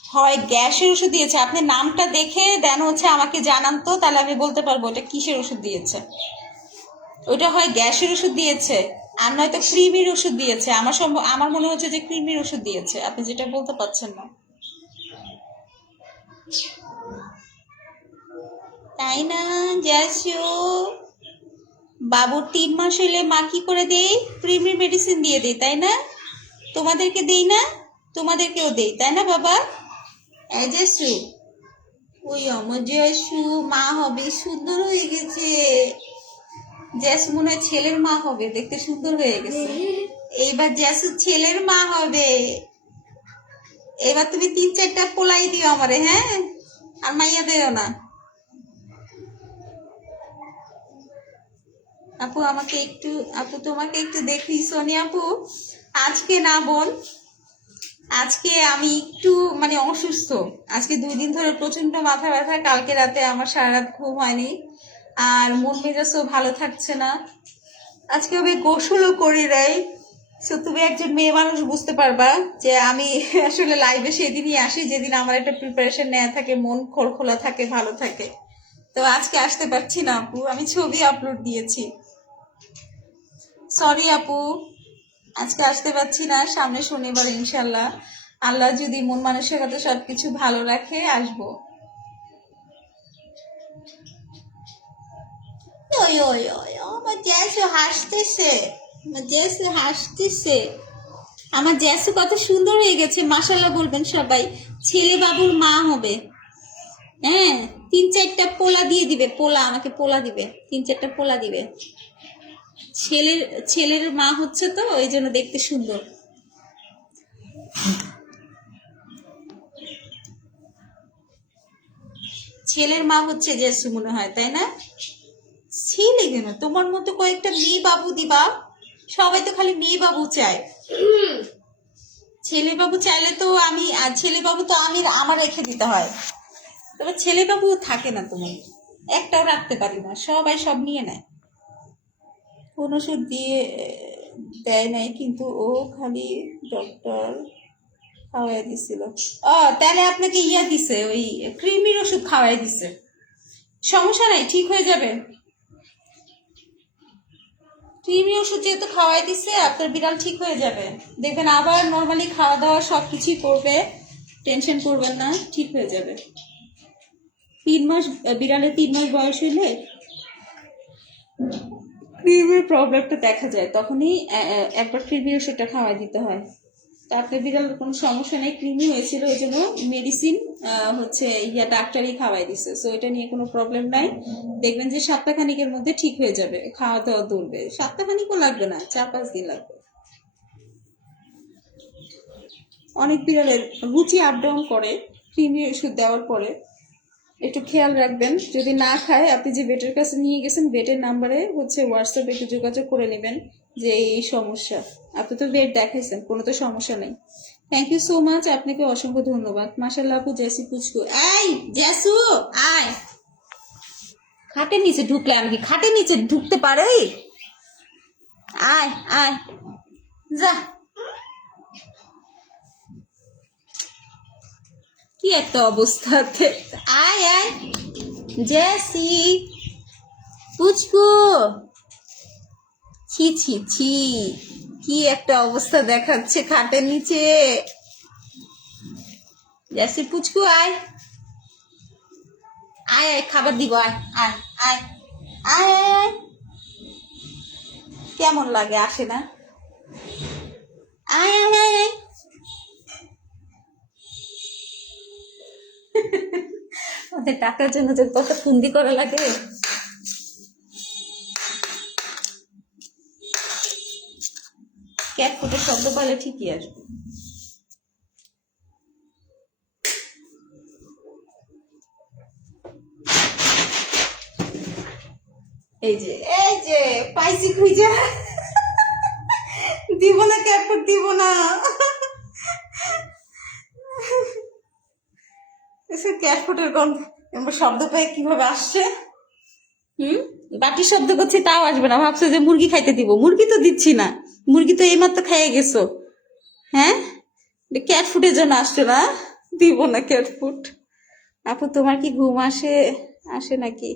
হয় গ্যাসের ওষুধ দিয়েছে। আপনি নামটা দেখে দেন হচ্ছে আমাকে জানান তো, তাহলে আমি বলতে পারবো ওটা কিসের ওষুধ দিয়েছে। ওইটা হয় গ্যাসের ওষুধ দিয়েছে, আর নয়তো কৃমির ওষুধ দিয়েছে। আমার মনে হচ্ছে যে কৃমির ওষুধ দিয়েছে, আপনি যেটা বলতে পারছেন না। তাই না? গ্যাসু বাবুর 3 মাস হইলে মা কি করে দেই? কৃমির মেডিসিন দিয়ে দেই, তাই না? তোমাদেরকে দেই না? তোমাদেরকেও দেই, তাই না বাবা? এই জেসু, ওই আমার জেসু মা হবে, সুন্দর হয়ে গেছে। জেসু মনে হয় ছেলের মা হবে, দেখতে সুন্দর হয়ে গেছে। এইবার জেসু ছেলের মা হবে। এবার তুমি 3-4টা পোলাই দিও আমারে, হ্যাঁ? আর মাইয়া দিও না। আপু তোমাকে একটু দেখি সোনি আপু। আজকে না বোন, আজকে আমি একটু মানে অসুস্থ। আজকে 2 দিন ধরে প্রচন্ড মাথা ব্যথা, কালকে রাতে আমার সারা রাত ঘুম হয়নি, আর মন মেজাজও ভালো থাকছে না। আজকে আমি গোসলও করি নাই। সো তুমি একজন মেয়ে মানুষ বুঝতে পারবা যে আমি আসলে লাইভে সেদিনই আসি যেদিন আমার একটা প্রিপারেশন নেওয়া থাকে, মন খোলা থাকে, ভালো থাকে। তো আজকে আসতে পারছি না আপু, আমি ছবি আপলোড দিয়েছি। সরি আপু, আজকে আসতে পারছি না। সামনে শনিবার ইনশাল্লাহ, আল্লাহ যদি মন মানসিকতা সবকিছু ভালো রাখে আসবো। ওই ওই ওই আমার জ্যাসু হাসতেছে, আমার জ্যাসু হাসতেছে। আমার জ্যাসু কত সুন্দর হয়ে গেছে, মাশাল্লাহ বলবেন সবাই। ছেলে বাবুর মা হবে। হ্যাঁ, 3-4টা পোলা দিয়ে দিবে, পোলা আমাকে পোলা দিবে, 3-4টা পোলা দিবে। ছেলের মা হচ্ছে তো, এই জন্য দেখতে সুন্দর। ছেলের মা হচ্ছে জেসু মনে হয়, তাই না? ছেলে কেন, তোমার মতো কয়েকটা মেয়ে বাবু দিবা। সবাই তো খালি মেয়ে বাবু চায়। ছেলে বাবু চাইলে তো আমি, আর ছেলে বাবু তো আমার রেখে দিতে হয়। তবে ছেলে বাবু থাকে না তোমার, একটাও রাখতে পারি না, সবাই সব নিয়ে নেয়। কোন ওষুধ দিয়ে দেয় নাই, কিন্তু ও খালি ডক্টর খাওয়াই দিছিল। তাহলে আপনাকে ইয়া দিছে, ওই কৃমির ওষুধ খাওয়াই দিছে। সমস্যা নাই, ঠিক হয়ে যাবে। কৃমি ওষুধ যেহেতু খাওয়াই দিছে, আপনার বিড়াল ঠিক হয়ে যাবে। দেখবেন আবার নর্মালি খাওয়া দাওয়া সবকিছুই করবে, টেনশন করবেন না, ঠিক হয়ে যাবে। 3 মাস, বিড়ালের 3 মাস বয়স হইলে ক্রিমের প্রবলেমটা দেখা যায় তখনই একবার ক্রিমের ওষুধটা খাওয়াই দিতে হয়। তো আপনার বিড়ালের কোনো সমস্যা নেই, কৃমি হয়েছিল ওই জন্য মেডিসিন হচ্ছে ডাক্তারই খাওয়াই দিছে, সো এটা নিয়ে কোনো প্রবলেম নাই। দেখবেন যে সপ্তাহখানিকের মধ্যে ঠিক হয়ে যাবে, খাওয়া দাওয়া দৌড়বে, সপ্তাহখানিকও লাগবে না, 4-5 দিন লাগবে। অনেক বিড়ালের রুচি আপ ডাউন করে কৃমি ওষুধ দেওয়ার পরে। একটু খেয়াল রাখবেন, যদি না খায় আপনি যে বেটের কাছে নিয়ে গেছেন বেটের নাম্বারে হচ্ছে হোয়াটসঅ্যাপে একটু যোগাযোগ করে নেবেন যে এই সমস্যা। আপনি তো বেড দেখাইছেন, কোনো তো সমস্যা নেই। থ্যাংক ইউ সো মাচ, আপনাকে অসংখ্য ধন্যবাদ। মাশাআল্লাহ আপু, জেসি পুচকু, এই জেসু আয়। খাটের নিচে ঢুকলে আমি কি খাটের নিচে ঢুকতে পারে? আয় আয়, যা। কি একটা অবস্থাতে, আয় আয় জেসি পুচকু, ছি ছি ছি, কি একটা অবস্থা দেখাচ্ছে খাটের নিচে। জেসি পুচকু আয় আয় আয়, খাবার দিব, আয় আয় আয় আয় আয়। কেমন লাগে, আসে না? আয় আয় আয় আয়। ওদের টাকার জন্য যে কত ফুন্দি করা লাগে। ক্যাট ফুটের শব্দ পালে ঠিকই আসবে। এই যে পাইছি খুঁজে, দিব না ক্যাট ফুট, দিব না। ক্যাট ফুটের গন্ধ শব্দ পেয়ে কিভাবে আসছে। বাটি শব্দ করছি তাও আসবে না, ভাবছো যে মুরগি খাইতে দিব, মুরগি তো দিচ্ছি না, মুরগি তো এইমাত্র খাইয়ে গেছো। হ্যাঁ, ক্যাট ফুটের জন্য আসছে না, দিব না ক্যাট ফুট। আপু তোমার কি ঘুম আসে? আসে নাকি?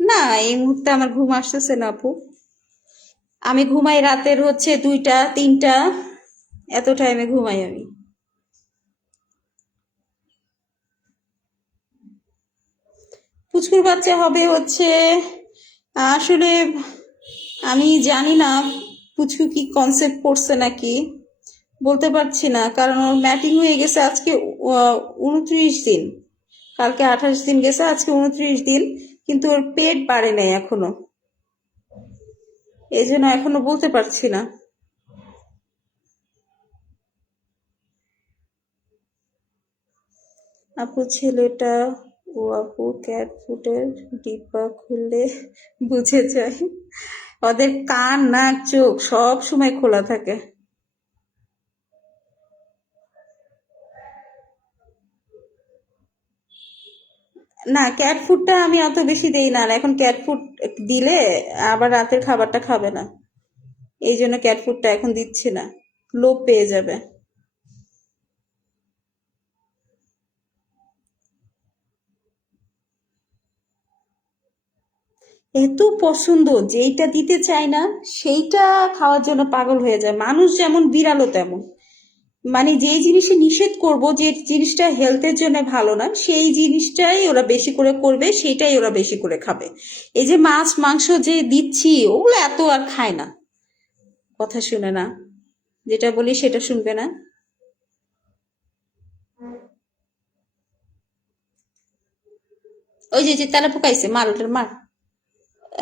না, এই মুহূর্তে আমার ঘুম আসতেছে না আপু। আমি ঘুমাই রাতের হচ্ছে 2টা 3টা, এত টাইমে ঘুমাই আমি। পুচকুর বাচ্চা হবে হচ্ছে, আসলে আমি জানি না পুচকু কি কনসেপ্ট পড়ছে নাকি, বলতে পারছি না, কারণ ওর ম্যাটিং হয়ে গেছে আজকে 29 দিন, কালকে 28 দিন গেছে, আজকে 29 দিন, কিন্তু ওর পেট বাড়ে নাই এখনো, এই জন্য এখনো বলতে পারছি না। আপু ছেলেটা, ও আপু ক্যাট ফুডের ডিব্বা খুললে বুঝে যায়, ওদের কান নাক চোখ সব সময় খোলা থাকে। না, ক্যাট ফুডটা আমি অত বেশি দেই না, আর এখন ক্যাট ফুড দিলে আবার রাতের খাবারটা খাবে না, এই জন্য ক্যাট ফুডটা এখন দিচ্ছি না, লোভ পেয়ে যাবে। এত পছন্দ, যেইটা দিতে চায় না সেইটা খাওয়ার জন্য পাগল হয়ে যায়, মানুষ যেমন বিড়ালও তেমন। মানে যেই জিনিসে নিষেধ করব, যে জিনিসটা হেলথের জন্য ভালো না, সেই জিনিসটাই ওরা বেশি করে করবে, সেটাই ওরা বেশি করে খাবে। এই যে মাছ মাংস যে দিচ্ছি, ওগুলো এত আর খায় না, কথা শুনে না, যেটা বলি সেটা শুনবে না। ওই যে তেলা পোকাইছে, মার ওটার মার।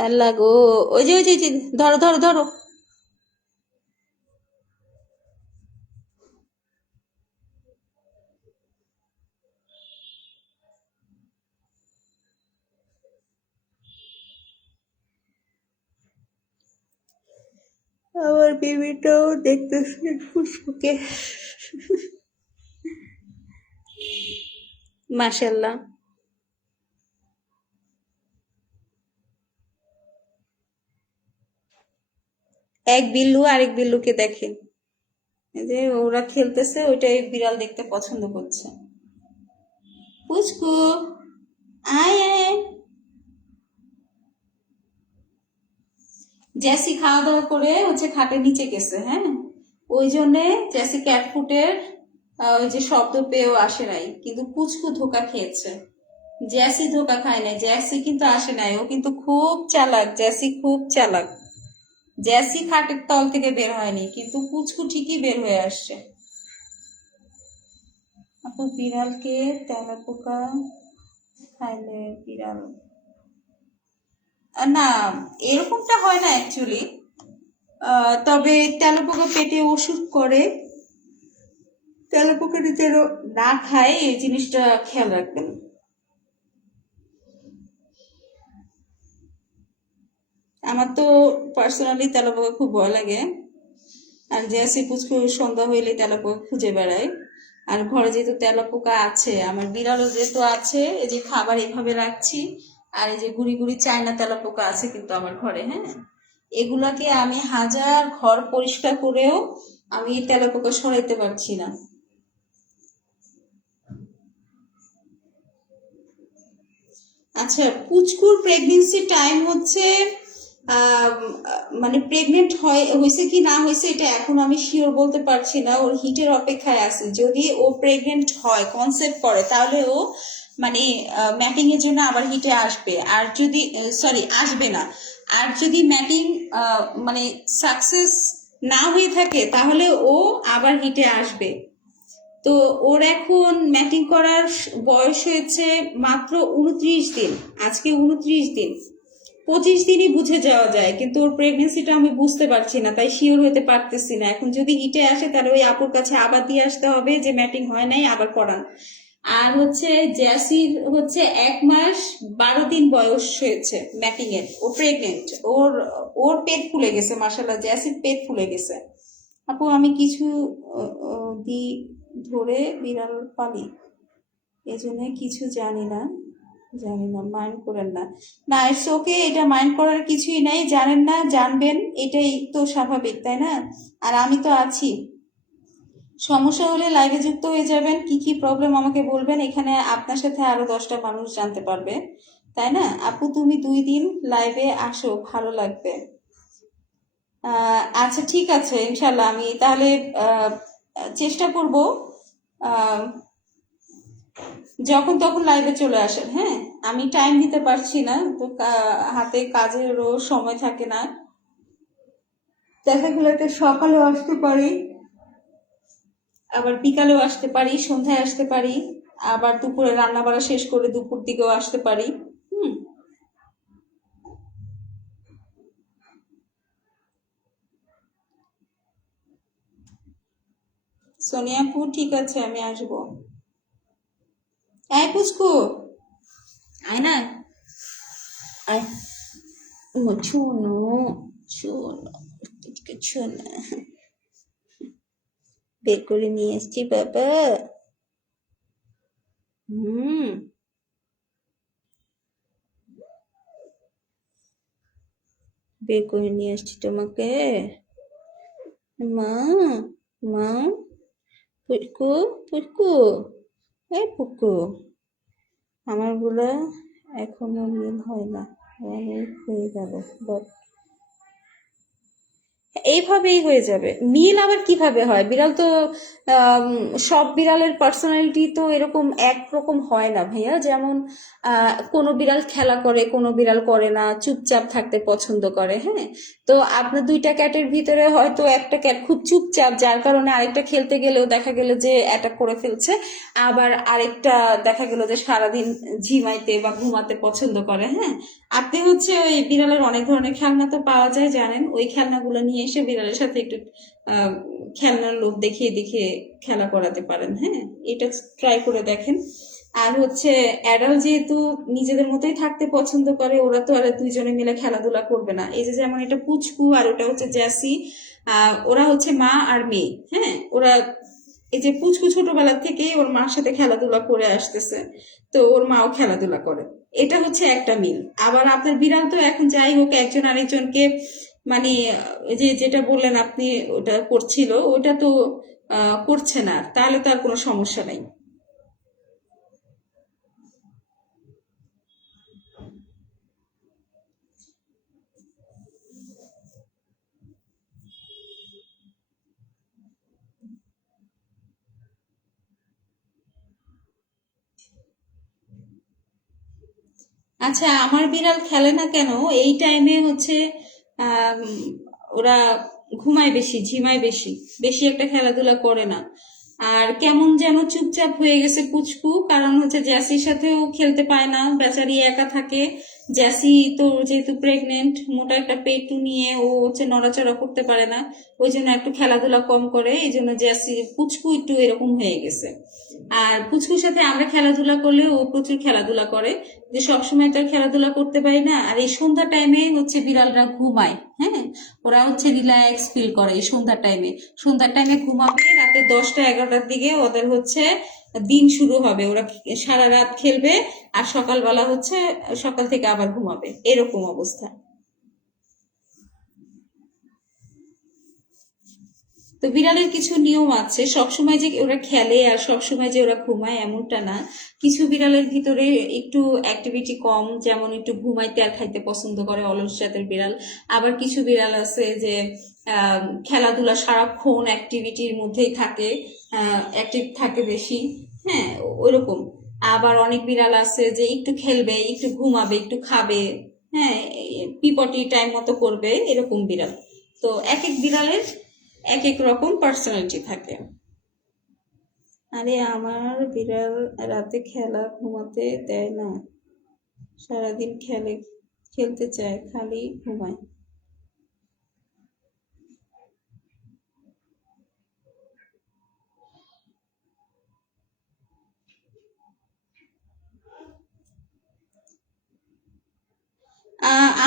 আল্লাহ গো, ওই যে ধরো ধরো ধরো। আমার বেবিটাও দেখতেছে ফুসফুকে, মাশাল্লাহ। এক বিল্লু আরেক বিল্লুকে দেখে, এই যে ওরা খেলতেছে, ওইটাই বিড়াল দেখতে পছন্দ করছে। পুচকু আয় আয় আয়। জেসি খাওয়া দাওয়া করে হচ্ছে খাটের নিচে গেছে, হ্যাঁ, ওই জন্যে জেসি ক্যাট ফুটের ওই যে শব্দ পেয়েও আসে নাই, কিন্তু পুচকু ধোকা খেয়েছে। জেসি ধোকা খায় নাই, জেসি কিন্তু আসে নাই, ও কিন্তু খুব চালাক, জেসি খুব চালাক। জ্যাসি খাটের তল থেকে বের হয়নি, কিন্তু পুচকু ঠিকই বের হয়ে আসছে। আপু বিড়ালকে তেলাপোকা খাইলে বিড়াল না, এরকমটা হয় না অ্যাকচুয়ালি। তবে তেলাপোকা পেটে ওষুধ করে, তেলাপোকাটা যেন না খায় এই জিনিসটা খেয়াল রাখবেন। আমার তো পার্সোনালি তেলাপোকা খুব ভয় লাগে। আর জেসি পুচকু সন্ধ্যা হইলে তেলাপোকা খুঁজে বেড়ায়। আর ঘরে যেহেতু তেলাপোকা আছে, আমার বিড়ালও যেহেতু আছে, এই যে খাবার এইভাবে রাখছি, আর এই যে গুড়ি গুড়ি চায়না তেলাপোকা আছে কিন্তু আমার ঘরে, হ্যাঁ, এগুলাকে আমি হাজার ঘর পরিষ্কার করেও আমি তেলাপোকা সরাইতে পারছি না। আচ্ছা, পুচকুর প্রেগনেন্সি টাইম হচ্ছে আম, মানে প্রেগনেন্ট হয়েছে কি না হয়েছে এটা এখন আমি শিওর বলতে পারছি না, ওর হিটের অপেক্ষায় আছে। যদি ও প্রেগনেন্ট হয়, কনসেপ্ট করে, তাহলে ও মানে ম্যাটিং এর জন্য আবার হিটে আসবে। আর যদি সরি, আসবে না। আর যদি ম্যাটিং মানে সাকসেস না হয়ে থাকে, তাহলে ও আবার হিটে আসবে। তো ওর এখন ম্যাটিং করার বয়স হয়েছে মাত্র 29 দিন। আজকে 29 দিন, 25 দিনই বুঝে যাওয়া যায়, কিন্তু ওর প্রেগনেন্সিটা আমি বুঝতে পারছি না, তাই শিওর হতে পারতেছি না। এখন যদি হিটে আসে, তাহলে ওই আপুর কাছে আবার দিয়ে আসতে হবে যে ম্যাটিং হয় নাই, আবার করান। আর হচ্ছে জ্যাসির হচ্ছে 1 মাস 12 দিন বয়স হয়েছে ম্যাটিং এর, ও প্রেগনেন্ট। ওর ওর পেট ফুলে গেছে, মাসাল্লাহ জ্যাসির পেট ফুলে গেছে। আপু আমি কিছু দি ধরে বিড়াল পালি, এই জন্য কিছু জানি না, জানি না, মাইন্ড করেন না। না, ইটস ওকে, এটা মাইন্ড করার কিছুই নাই। জানেন না, জানবেন, এটাই তো স্বাভাবিক, তাই না? আর আমি তো আছি। সমস্যা হলে লাইভে যুক্ত হয়ে যাবেন, কি কি প্রবলেম আমাকে বলবেন, এখানে আপনার সাথে আরো 10টা মানুষ জানতে পারবে, তাই না? আপু তুমি 2 দিন লাইভে আসো, ভালো লাগবে। আচ্ছা ঠিক আছে, ইনশাল্লাহ আমি তাহলে আহ, চেষ্টা করব আহ, যখন তখন লাইভে চলে আসেন, হ্যাঁ। আমি টাইম দিতে পারছি না তো, হাতে কাজেরও সময় থাকে না। দেখা গেলে একটা সকালেও আসতে পারি, আবার বিকালেও আসতে পারি, সন্ধ্যায় আসতে পারি, আবার দুপুরে রান্না বাড়া শেষ করে দুপুর দিকেও আসতে পারি। হুম। সোনিয়াপু ঠিক আছে, আমি আসবো। এই পুচকু, আয় না, আয়। ও শোনো, শোনো, শোনো, বের করে নিয়ে এসছি বাবা। হুম, বের করে নিয়ে আসছি তোমাকে। মা, মা, পুচকু, পুচকু, এই পুকু, আমারগুলো এখনো মিল হয় না, অনেক হয়ে গেল, বাট এইভাবেই হয়ে যাবে। মিল আবার কিভাবে হয়? বিড়াল তো আম, সব বিড়ালের পার্সোনালিটি তো এরকম একরকম হয় না ভাইয়া। যেমন কোনো বিড়াল খেলা করে, কোনো বিড়াল করে না, চুপচাপ থাকতে পছন্দ করে, হ্যাঁ। তো আপনার 2টা ক্যাটের ভিতরে হয়তো একটা ক্যাট খুব চুপচাপ, যার কারণে আরেকটা খেলতে গেলেও দেখা গেল যে অ্যাটাক করে ফেলছে। আবার আরেকটা দেখা গেল যে সারাদিন ঝিমাইতে বা ঘুমাতে পছন্দ করে, হ্যাঁ। আপনি হচ্ছে ওই বিড়ালের অনেক ধরনের খেলনা তো পাওয়া যায় জানেন, ওই খেলনাগুলো নিয়ে এসে বিড়ালের সাথে একটু আহ খেলনার লোভ দেখিয়ে দেখিয়ে খেলা করাতে পারেন, হ্যাঁ। এটা ট্রাই করে দেখেন। আর হচ্ছে অ্যাডাল্ট যেহেতু নিজেদের মতোই থাকতে পছন্দ করে, ওরা তো আর দুইজনে মিলে খেলাধুলা করবে না। এই যে যেমন এটা পুচকু আর ওটা হচ্ছে জ্যাসি, ওরা হচ্ছে মা আর মেয়ে, হ্যাঁ। ওরা এই যে পুচকু ছোটবেলা থেকেই ওর মার সাথে খেলাধুলা করে আসতেছে, তো ওর মাও খেলাধুলা করে। এটা হচ্ছে একটা মিল। আবার আপনার বিড়াল তো এখন যাই হোক একজন আরেকজনকে মানে ওই যে যেটা বললেন আপনি, ওটা করছিল, ওটা তো করছে না, তাহলে তো আর কোনো সমস্যা নাই। আচ্ছা, আমার বিড়াল খেলে না কেন এই টাইমে হচ্ছে, আম, ওরা ঘুমায় বেশি, ঝিমায় বেশি, বেশি একটা খেলাধুলা করে না। আর কেমন যেন চুপচাপ হয়ে গেছে পুচকু, কারণ হচ্ছে জ্যাসির সাথেও খেলতে পায় না, বেচারি একা থাকে। জ্যাসি তো যেহেতু প্রেগনেন্ট, মোটা একটা পেটু নিয়ে ও হচ্ছে নড়াচড়া করতে পারে না, ওই জন্য একটু খেলাধুলা কম করে, এই জন্য জ্যাসি পুচকু একটু এরকম হয়ে গেছে। আর পুচকুর সাথে আমরা খেলাধুলা করলে ও প্রচুর খেলাধুলা করে, যে সবসময় তো আর খেলাধুলা করতে পারি না। আর এই সন্ধ্যা টাইমে হচ্ছে বিড়ালরা ঘুমায়, হ্যাঁ, ওরা হচ্ছে রিল্যাক্স ফিল করে এই সন্ধ্যার টাইমে। সন্ধ্যার টাইমে ঘুমাবে, রাতে 10টা 11টার দিকে ওদের হচ্ছে দিন শুরু হবে, ওরা সারা রাত খেলবে, আর সকালবেলা হচ্ছে সকাল থেকে আবার ঘুমাবে, এরকম অবস্থা। তো বিড়ালের কিছু নিয়ম আছে, সবসময় যে ওরা খেলে আর সবসময় যে ওরা ঘুমায় এমনটা না। কিছু বিড়ালের ভিতরে একটু অ্যাক্টিভিটি কম, যেমন একটু ঘুমাইতে আর খাইতে পছন্দ করে, অলস জাতের বিড়াল। আবার কিছু বিড়াল আছে যে খেলাধুলা সারাক্ষণ অ্যাক্টিভিটির মধ্যেই থাকে, অ্যাক্টিভ থাকে বেশি, হ্যাঁ, ওইরকম। আবার অনেক বিড়াল আছে যে একটু খেলবে, একটু ঘুমাবে, একটু খাবে, হ্যাঁ, পিপটি টাইম মতো করবে, এরকম বিড়াল। তো এক এক বিড়ালের এক এক রকম পার্সোনালিটি থাকে। আরে আমার বিড়াল রাতে খেলা ঘুমাতে দেয় না, সারাদিন খেলে, খেলতে চায়, খালি ঘুমায়।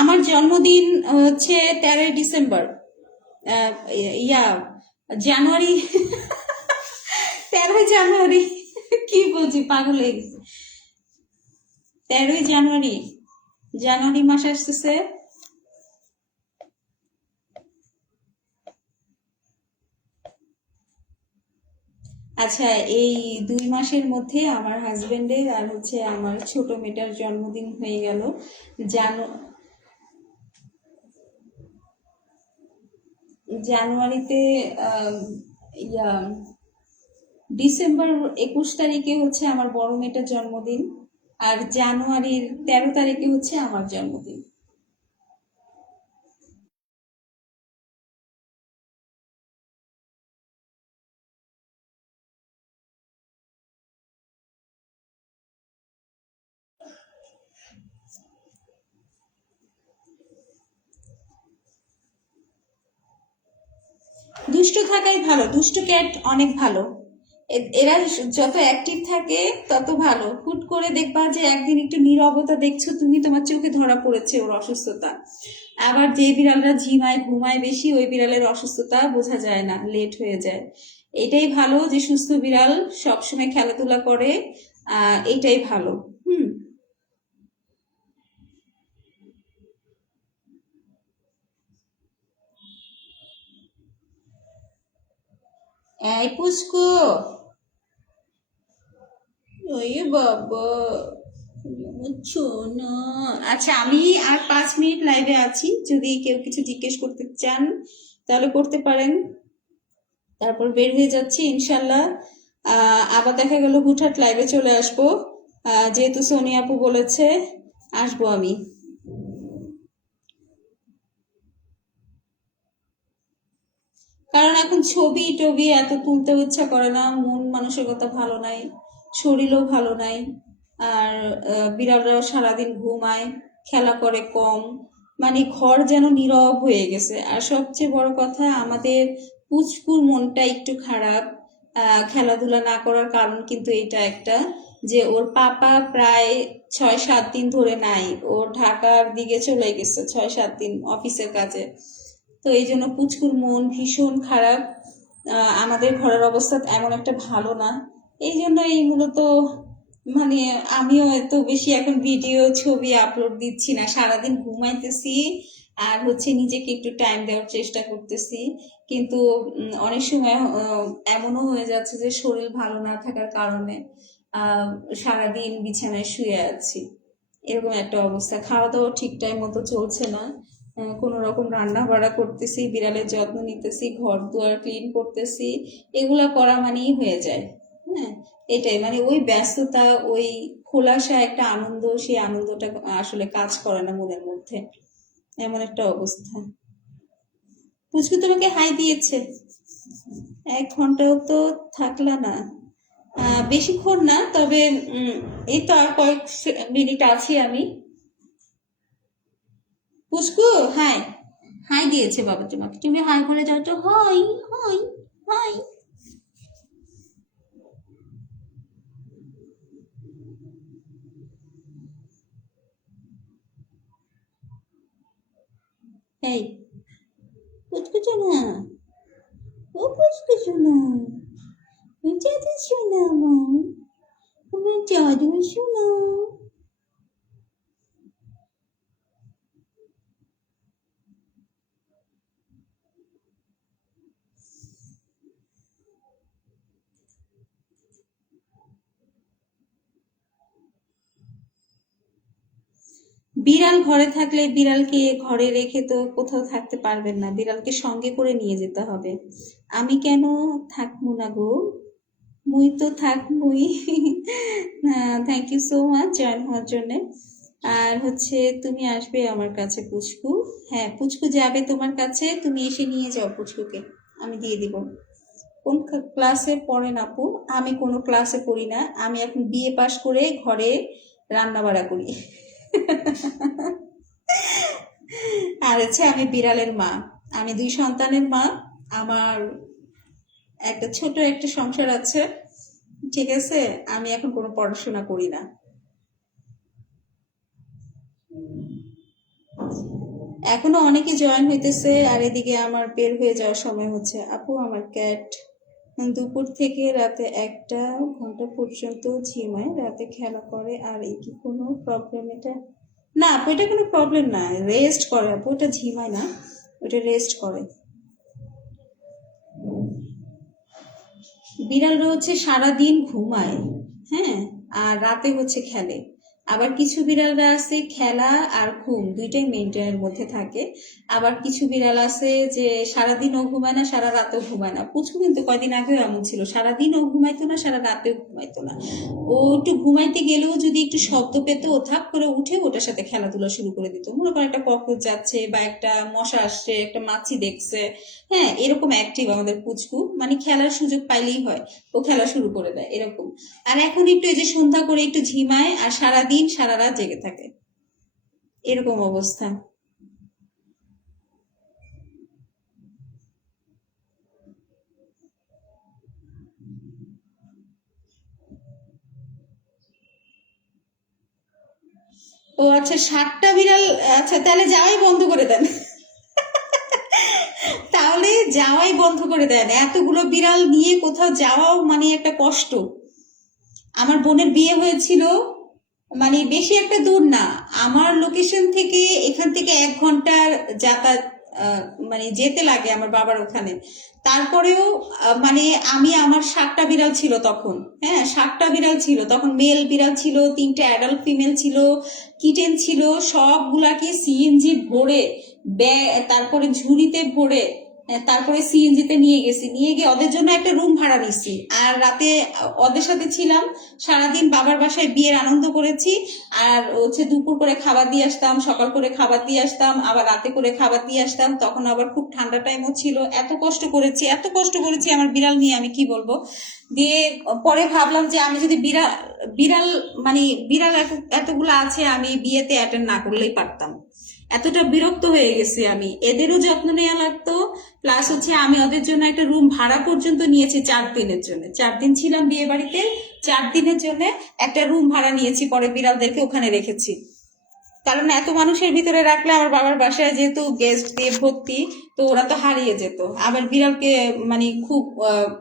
আমার জন্মদিন হচ্ছে 13ই ডিসেম্বর। আহ, ইয়া জানুয়ারি, 13ই জানুয়ারি, কি বলছি, পাগল হয়ে গেছি। 13ই জানুয়ারি, জানুয়ারি মাস আসতেছে। আচ্ছা, এই 2 মাসের মধ্যে আমার হাজবেন্ডের আর হচ্ছে আমার ছোট মেয়েটার জন্মদিন হয়ে গেল। জানু জানুয়ারিতে আহ, ইয়া ডিসেম্বর 21 তারিখে হচ্ছে আমার বড় মেয়েটার জন্মদিন, আর জানুয়ারির 13 তারিখে হচ্ছে আমার জন্মদিন। দুষ্টু থাকাই ভালো, দুষ্টু ক্যাট অনেক ভালো। এরা যত অ্যাক্টিভ থাকে তত ভালো। হুট করে দেখবা যে একদিন একটু নীরবতা দেখছো তুমি, তোমার চোখে ধরা পড়েছে ওর অসুস্থতা। আবার যে বিড়ালরা ঝিমায় ঘুমায় বেশি, ওই বিড়ালের অসুস্থতা বোঝা যায় না, লেট হয়ে যায়। এটাই ভালো যে সুস্থ বিড়াল সবসময় খেলাধুলা করে, এইটাই ভালো। হুম। এই পুষ্কু, ওই বাবা, বুঝছো না। আচ্ছা, আমি আর 5 মিনিট লাইভে আছি, যদি কেউ কিছু জিজ্ঞেস করতে চান তাহলে করতে পারেন। তারপর বের হয়ে যাচ্ছি ইনশাল্লাহ। আবার দেখা গেল হুটহাট লাইভে চলে আসবো, যেহেতু সোনি আপু বলেছে আসবো আমি। কারণ এখন ছবি টবি এত তুলতে ইচ্ছা করে না, মন মানসিকতা ভালো নাই, শরীরও ভালো নাই। আর বিড়ালরাও সারাদিন ঘুমায়, খেলা করে কম, মানে ঘর যেন নীরব হয়ে গেছে। আর সবচেয়ে বড় কথা, আমাদের পুচকুর মনটা একটু খারাপ। খেলাধুলা না করার কারণ কিন্তু এটা একটা, যে ওর পাপা প্রায় 6-7 দিন ধরে নাই, ও ঢাকার দিকে চলে গেছে 6-7 দিন অফিসের কাজে। তো এই জন্য পুচকুর মন ভীষণ খারাপ। আমাদের ঘরের অবস্থা এমন একটা ভালো না, এই জন্য এই মূলত, মানে আমিও এত বেশি এখন ভিডিও ছবি আপলোড দিচ্ছি না, সারাদিন ঘুমাইতেছি আর হচ্ছে নিজেকে একটু টাইম দেওয়ার চেষ্টা করতেছি। কিন্তু অনেক সময় এমনও হয়ে যাচ্ছে যে শরীর ভালো না থাকার কারণে আহ সারাদিন বিছানায় শুয়ে আছি, এরকম একটা অবস্থা। খাওয়া দাওয়া ঠিক টাইম মতো চলছে না, কোনো রকম রান্না বাড়া করতেছি, বিড়ালের যত্ন নিতেছি, ঘর দুয়ার ক্লিন করতেছি, এগুলা করা মানেই হয়ে যায়। হ্যাঁ, এটাই মানে ওই ব্যস্ততা, ওই খোলাসা একটা আনন্দ, সেই আনন্দটা আসলে কাজ করে না মনের মধ্যে, এমন একটা অবস্থা। পুচকু তোমাকে হাই দিয়েছে, 1 ঘন্টাও তো থাকলা না। বেশিক্ষণ না, তবে এই তো আর কয়েক মিনিট আছি আমি। পুচকু হাই, হাই দিয়েছে বাবা তোমাকে, তুমি হাই বলে যাও তো, হাই হাই হাই। এই পুচকু শোনা, ও পুচকু শোনা, জাদু শোনা আমার, আমার জাদু শোনা। বিড়াল ঘরে থাকলে বিড়ালকে ঘরে রেখে তো কোথাও থাকতে পারবেন না, বিড়ালকে সঙ্গে করে নিয়ে যেতে হবে। আমি কেন থাকবো না গো, মুই তো থাকবই। Thank you so much join হওয়ার জন্য। আর হচ্ছে তুমি আসবে আমার কাছে পুচকু, হ্যাঁ পুচকু যাবে তোমার কাছে, তুমি এসে নিয়ে যাও পুচকুকে, আমি দিয়ে দিব। কোন ক্লাসে পড়েন আপু? আমি কোনো ক্লাসে পড়ি না, আমি এখন বিএ পাশ করে ঘরে রান্না বাড়া করি। আর হচ্ছে আমি বিড়ালের মা, আমি 2 সন্তানের মা। আমার একটা ছোট একটা সংসার আছে, ঠিক আছে। আমি এখন কোনো পড়াশোনা করি না। এখনো অনেকে জয়েন হইতেছে, আর এদিকে আমার বের হয়ে যাওয়ার সময় হচ্ছে। আপু আমার ক্যাট দুপুর থেকে রাতে 1টা ঘন্টা পর্যন্ত ঝিমায়, রাতে খেলা করে, আর এই কি কোনো প্রবলেম এটা? না আপু এটা কোনো প্রবলেম না, রেস্ট করে আপু, ওটা ঝিমায় না, ওটা রেস্ট করে। বিড়ালরা হচ্ছে সারাদিন ঘুমায়, হ্যাঁ, আর রাতে হচ্ছে খেলে। আবার কিছু বিড়ালরা আছে খেলা আর ঘুম দুইটাই মেনটেনের মধ্যে থাকে। আবার কিছু বিড়াল আছে যে সারাদিনও ঘুমায় না, সারা রাতেও ঘুমায় না। পুচকু কিন্তু কয়দিন আগেও এমন ছিল, সারাদিনও ঘুমাইতো না, সারা রাতেও ঘুমাইতো না। ও একটু ঘুমাইতে গেলেও যদি একটু শব্দ পেত, ও থাপ করে উঠে ওটার সাথে খেলাধুলা শুরু করে দিত। মনে করো একটা ককরোচ যাচ্ছে বা একটা মশা আসছে, একটা মাছি দেখছে, হ্যাঁ এরকম অ্যাক্টিভ আমাদের পুচকু, মানে খেলার সুযোগ পাইলেই হয় ও খেলা শুরু করে দেয় এরকম। আর এখন একটু এই যে সন্ধ্যা করে একটু ঝিমায়, আর সারাদিন সারা রাত জেগে থাকে, এরকম অবস্থা। ও আচ্ছা 7টা বিড়াল, আচ্ছা তাহলে যাওয়াই বন্ধ করে দেন। তাহলে যাওয়াই বন্ধ করে দেন, এতগুলো বিড়াল নিয়ে কোথাও যাওয়াও মানে একটা কষ্ট। আমার বোনের বিয়ে হয়েছিল, মানে বেশি একটা দূর না, আমার লোকেশন থেকে এখান থেকে 1 ঘন্টার যাতায়াত, আহ, মানে যেতে লাগে আমার বাবার ওখানে। তারপরেও মানে আমি, আমার 7টা বিড়াল ছিল তখন, হ্যাঁ 7টা বিড়াল ছিল তখন, মেল বিড়াল ছিল, 3টে অ্যাডাল্ট ফিমেল ছিল, কিটেন ছিল, সবগুলাকে সিএনজি ভরে তারপরে ঝুড়িতে ভরে, তারপরে সিএনজি তে নিয়ে গেছি, নিয়ে গিয়ে ওদের জন্য একটা রুম ভাড়া নিছি, আর রাতে ওদের সাথে ছিলাম। সারাদিন বাবার বাসায় বিয়ের আনন্দ করেছি, আর হচ্ছে দুপুর করে খাবার দিয়ে আসতাম, সকাল করে খাবার দিয়ে আসতাম, আবার রাতে করে খাবার দিয়ে আসতাম, তখন আবার খুব ঠান্ডা টাইমও ছিল। এত কষ্ট করেছি, এত কষ্ট করেছি আমার বিড়াল নিয়ে, আমি কি বলবো। দিয়ে পরে ভাবলাম যে আমি যদি বিড়াল বিড়াল মানে বিড়াল এতগুলো আছে, আমি বিয়েতে অ্যাটেন্ড না করলেই পারতাম। এতটা বিরক্ত হয়ে গেছি আমি, এদেরও যত্ন নেওয়া লাগতো, প্লাস হচ্ছে আমি ওদের জন্য একটা রুম ভাড়া পর্যন্ত নিয়েছি 4 দিনের জন্য। 4 দিন ছিলাম বিয়ে বাড়িতে, 4 দিনের জন্য একটা রুম ভাড়া নিয়েছি, পরে বিড়ালদেরকে ওখানে রেখেছি। কারণ এত মানুষের ভিতরে রাখলে, আমার বাবার বাসায় যেহেতু গেস্ট দিয়ে ভর্তি, তো ওরা তো হারিয়ে যেত। আবার বিড়ালকে মানে খুব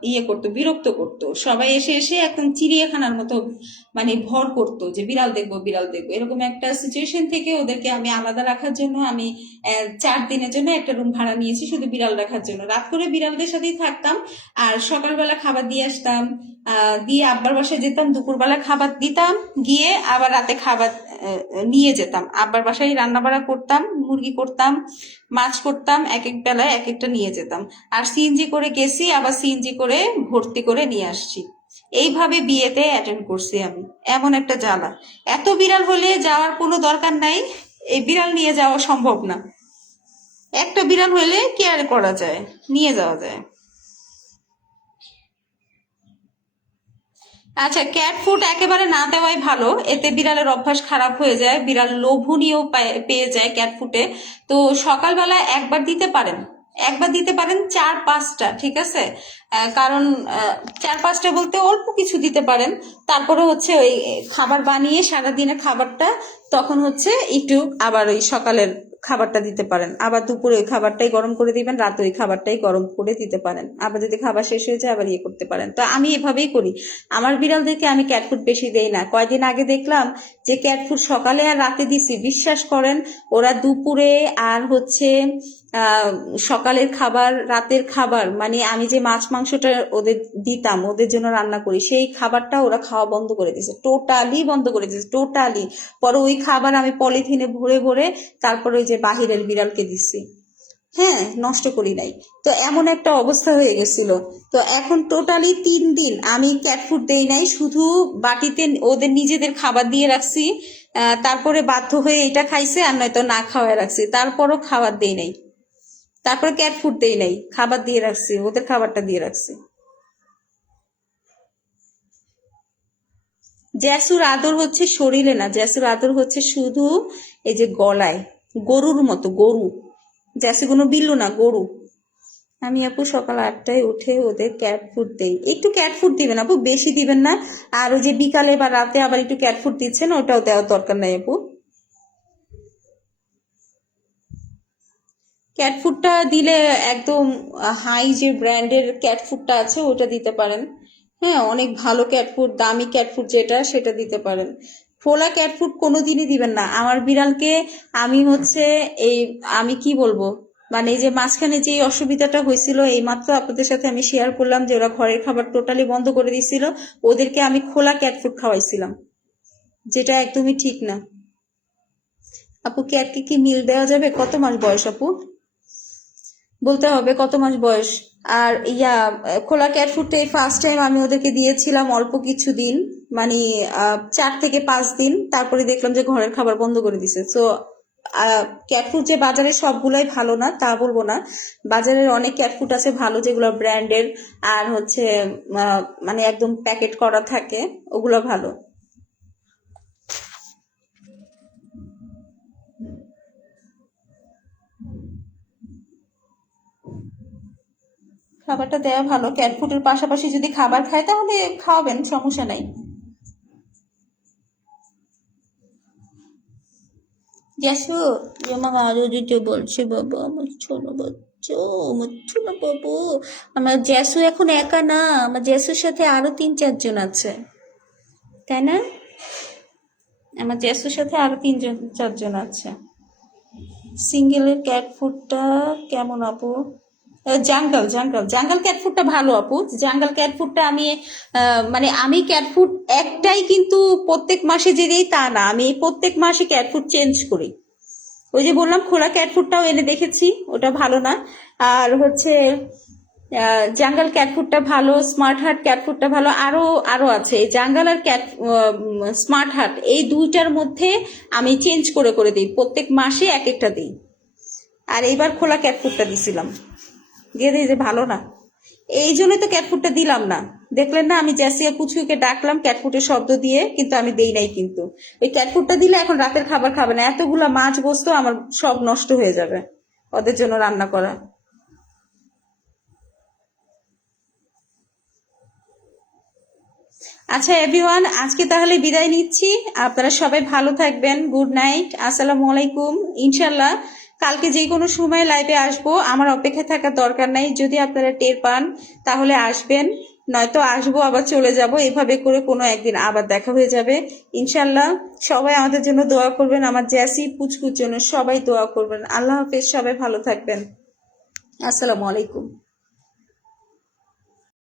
ইয়ে করতো, বিরক্ত করতো, সবাই এসে এসে একদম চিড়িয়াখানার মতো মানে ভর করতো যে বিড়াল দেখবো বিড়াল দেখবো, এরকম একটা সিচুয়েশন থেকে ওদেরকে আমি আলাদা রাখার জন্য আমি 4 দিনের জন্য একটা রুম ভাড়া নিয়েছি শুধু বিড়াল রাখার জন্য। রাত করে বিড়ালদের সাথেই থাকতাম, আর সকালবেলা খাবার দিয়ে আসতাম, দিয়ে আব্বার বাসায় যেতাম, দুপুরবেলা খাবার দিতাম, গিয়ে আবার রাতে খাবার নিয়ে যেতাম আব্বার বাসায়, রান্না বাড়া করতাম, মুরগি করতাম, মাছ করতাম, এক এক বেলায় এক একটা নিয়ে যেতাম। আর সিএনজি করে গেছি, আবার সিএনজি করে ভর্তি করে নিয়ে আসছি। এইভাবে বিয়েতে অ্যাটেন্ড করছি আমি। এমন একটা জ্বালা, এত বিড়াল হলে যাওয়ার কোনো দরকার নাই, এই বিড়াল নিয়ে যাওয়া সম্ভব না। একটা বিড়াল হইলে কেয়ার করা যায়, নিয়ে যাওয়া যায়। আচ্ছা, ক্যাট ফুড একেবারে না দেওয়াই ভালো, এতে বিড়ালের অভ্যাস খারাপ হয়ে যায়, বিড়াল লোভনীয় পেয়ে যায় ক্যাট ফুডে। তো সকালবেলা একবার দিতে পারেন, একবার দিতে পারেন 4-5টা, ঠিক আছে? কারণ 4-5টা বলতে অল্প কিছু দিতে পারেন। তারপরে হচ্ছে ওই খাবার বানিয়ে সারাদিনের খাবারটা তখন হচ্ছে একটু আবার ওই সকালের খাবারটা দিতে পারেন, আবার দুপুরে ওই খাবারটাই গরম করে দিবেন, রাতে ওই খাবারটাই গরম করে দিতে পারেন, আবার যদি খাবার শেষ হয়ে যায় আবার ইয়ে করতে পারেন। তো আমি এভাবেই করি। আমার বিড়ালদেরকে আমি ক্যাট ফুড বেশি দেই না। কয়দিন আগে দেখলাম যে ক্যাট ফুড সকালে আর রাতে দিছি, বিশ্বাস করেন ওরা দুপুরে আর হচ্ছে আহ সকালের খাবার রাতের খাবার, মানে আমি যে মাছ মাংসটা ওদের দিতাম, ওদের জন্য রান্না করি, সেই খাবারটা ওরা খাওয়া বন্ধ করে দিয়েছে, টোটালি বন্ধ করে দিয়েছে, টোটালি। পরে ওই খাবার আমি পলিথিনে ভরে ভরে তারপরে ওই যে বাহিরের বিড়ালকে দিচ্ছি। হ্যাঁ, নষ্ট করি নাই। তো এমন একটা অবস্থা হয়ে গেছিল। তো এখন টোটালি 3 দিন আমি ক্যাট ফুড দেই নাই, শুধু বাটিতে ওদের নিজেদের খাবার দিয়ে রাখছি। তারপরে বাধ্য হয়ে এটা খাইছে, আর নয়তো না খাওয়ায় রাখছি, তারপরও খাবার দেই নাই। তারপরে ক্যাট ফুড দেই নাই, খাবার দিয়ে রাখছি, ওদের খাবারটা দিয়ে রাখছি। জ্যাসুর আদর হচ্ছে শরীরে না, জ্যাসুর আদর হচ্ছে শুধু এই যে গলায়, গরুর মতো, গরু। জ্যাসু কোনো বিল্লু না, গরু। আমি আপু সকাল 8টায় উঠে ওদের ক্যাট ফুড দেই। একটু ক্যাট ফুড দিবেন আপু, বেশি দিবেন না। আর ওই যে বিকালে বা রাতে আবার একটু ক্যাট ফুড দিচ্ছেন, ওটাও দেওয়ার দরকার নাই আপু। ক্যাট ফুডটা দিলে একদম হাই যে ব্র্যান্ডের ক্যাট ফুডটা আছে ওটা দিতে পারেন। হ্যাঁ, অনেক ভালো ক্যাট ফুড, দামি ক্যাট ফুড যেটা, সেটা দিতে পারেন। ফোলা ক্যাট ফুড কোনোদিনই দিবেন না আমার বিড়ালকে। আমি হচ্ছে এই, আমি কি বলবো, মানে এই যে মাঝখানে যে অসুবিধাটা হয়েছিল এই মাত্র আপনাদের সাথে আমি শেয়ার করলাম যে ওরা ঘরের খাবার টোটালি বন্ধ করে দিয়েছিল, ওদেরকে আমি খোলা ক্যাট ফুড খাওয়াইছিলাম, যেটা একদমই ঠিক না। আপু ক্যাটকে কি মিল দেওয়া যাবে? কত মাস বয়স আপু? বলতে হবে কত মাস বয়স। আর ইয়া, খোলা ক্যাট ফুডটা এই ফার্স্ট টাইম আমি ওদেরকে দিয়েছিলাম অল্প কিছু দিন, মানে 4 থেকে 5 দিন, তারপরে দেখলাম যে ঘরের খাবার বন্ধ করে দিছে। তো ক্যাট ফুড যে বাজারে সবগুলাই ভালো না তা বলবো না, বাজারের অনেক ক্যাট ফুড আছে ভালো, যেগুলো ব্র্যান্ডের আর হচ্ছে মানে একদম প্যাকেট করা থাকে, ওগুলো ভালো। খাবারটা দেওয়া ভালো, ক্যাট ফুডের পাশাপাশি যদি খাবার খায় তাহলে খাওয়াবেন, সমস্যা নাই। জেসু, আমার আরো দিতে বলছে বাবা, আমার ছোট বাচ্চা, আমার ছোট বাবু। আমার জেসু এখন একা না, আমার জেসুর সাথে আরো 3-4 জন আছে, তাই না? আমার জেসুর সাথে আরো 3-4 জন আছে। সিঙ্গেলের ক্যাট ফুডটা কেমন আপু? জাঙ্গল জাঙ্গল জাঙ্গল ক্যাট ফুডটা ভালো আপু। জাঙ্গল ক্যাট ফুডটা আমি মানে আমি ক্যাট ফুড একটাই কিন্তু প্রত্যেক মাসে যে দিই তা না, আমি প্রত্যেক মাসে ক্যাট ফুড চেঞ্জ করি। ওই যে বললাম খোলা ক্যাট ফুডটাও এনে দেখেছি, ওটা ভালো না। আর হচ্ছে জাঙ্গল ক্যাট ফুডটা ভালো, স্মার্ট হার্ট ক্যাট ফুডটা ভালো, আরো আরো আছে। এই জাঙ্গল আর ক্যাট স্মার্ট হার্ট, এই দুইটার মধ্যে আমি চেঞ্জ করে করে দিই, প্রত্যেক মাসে এক একটা দিই। আর এইবার খোলা ক্যাট ফুডটা দিছিলাম, দিয়ে দিই যে ভালো না, এই জন্যই তো ক্যাট ফুডটা দিলাম না। দেখলেন না আমি জ্যাসিয়া কুচুকে ডাকলাম ক্যাট ফুডের শব্দ দিয়ে, কিন্তু আমি দেই নাই। কিন্তু ওই ক্যাট ফুডটা দিলে এখন রাতের খাবার খাবে না, এতগুলা মাছ বসতো আমার সব নষ্ট হয়ে যাবে ওদের জন্য রান্না করা। আচ্ছা এভরিওয়ান, আজকে তাহলে বিদায় নিচ্ছি। আপনারা সবাই ভালো থাকবেন, গুড নাইট, আসসালামু আলাইকুম। ইনশাল্লাহ কালকে যে কোনো সময় লাইভে আসবো, আমার অপেক্ষায় থাকার দরকার নাই। যদি আপনারা টের পান তাহলে আসবেন, নয়তো আসবো আবার চলে যাব, এভাবে করে কোনো একদিন আবার দেখা হয়ে যাবে ইনশাল্লাহ। সবাই আমাদের জন্য দোয়া করবেন, আমার জ্যাসি পুচকুর জন্য সবাই দোয়া করবেন। আল্লাহ হাফেজ, সবাই ভালো থাকবেন, আসসালামু আলাইকুম।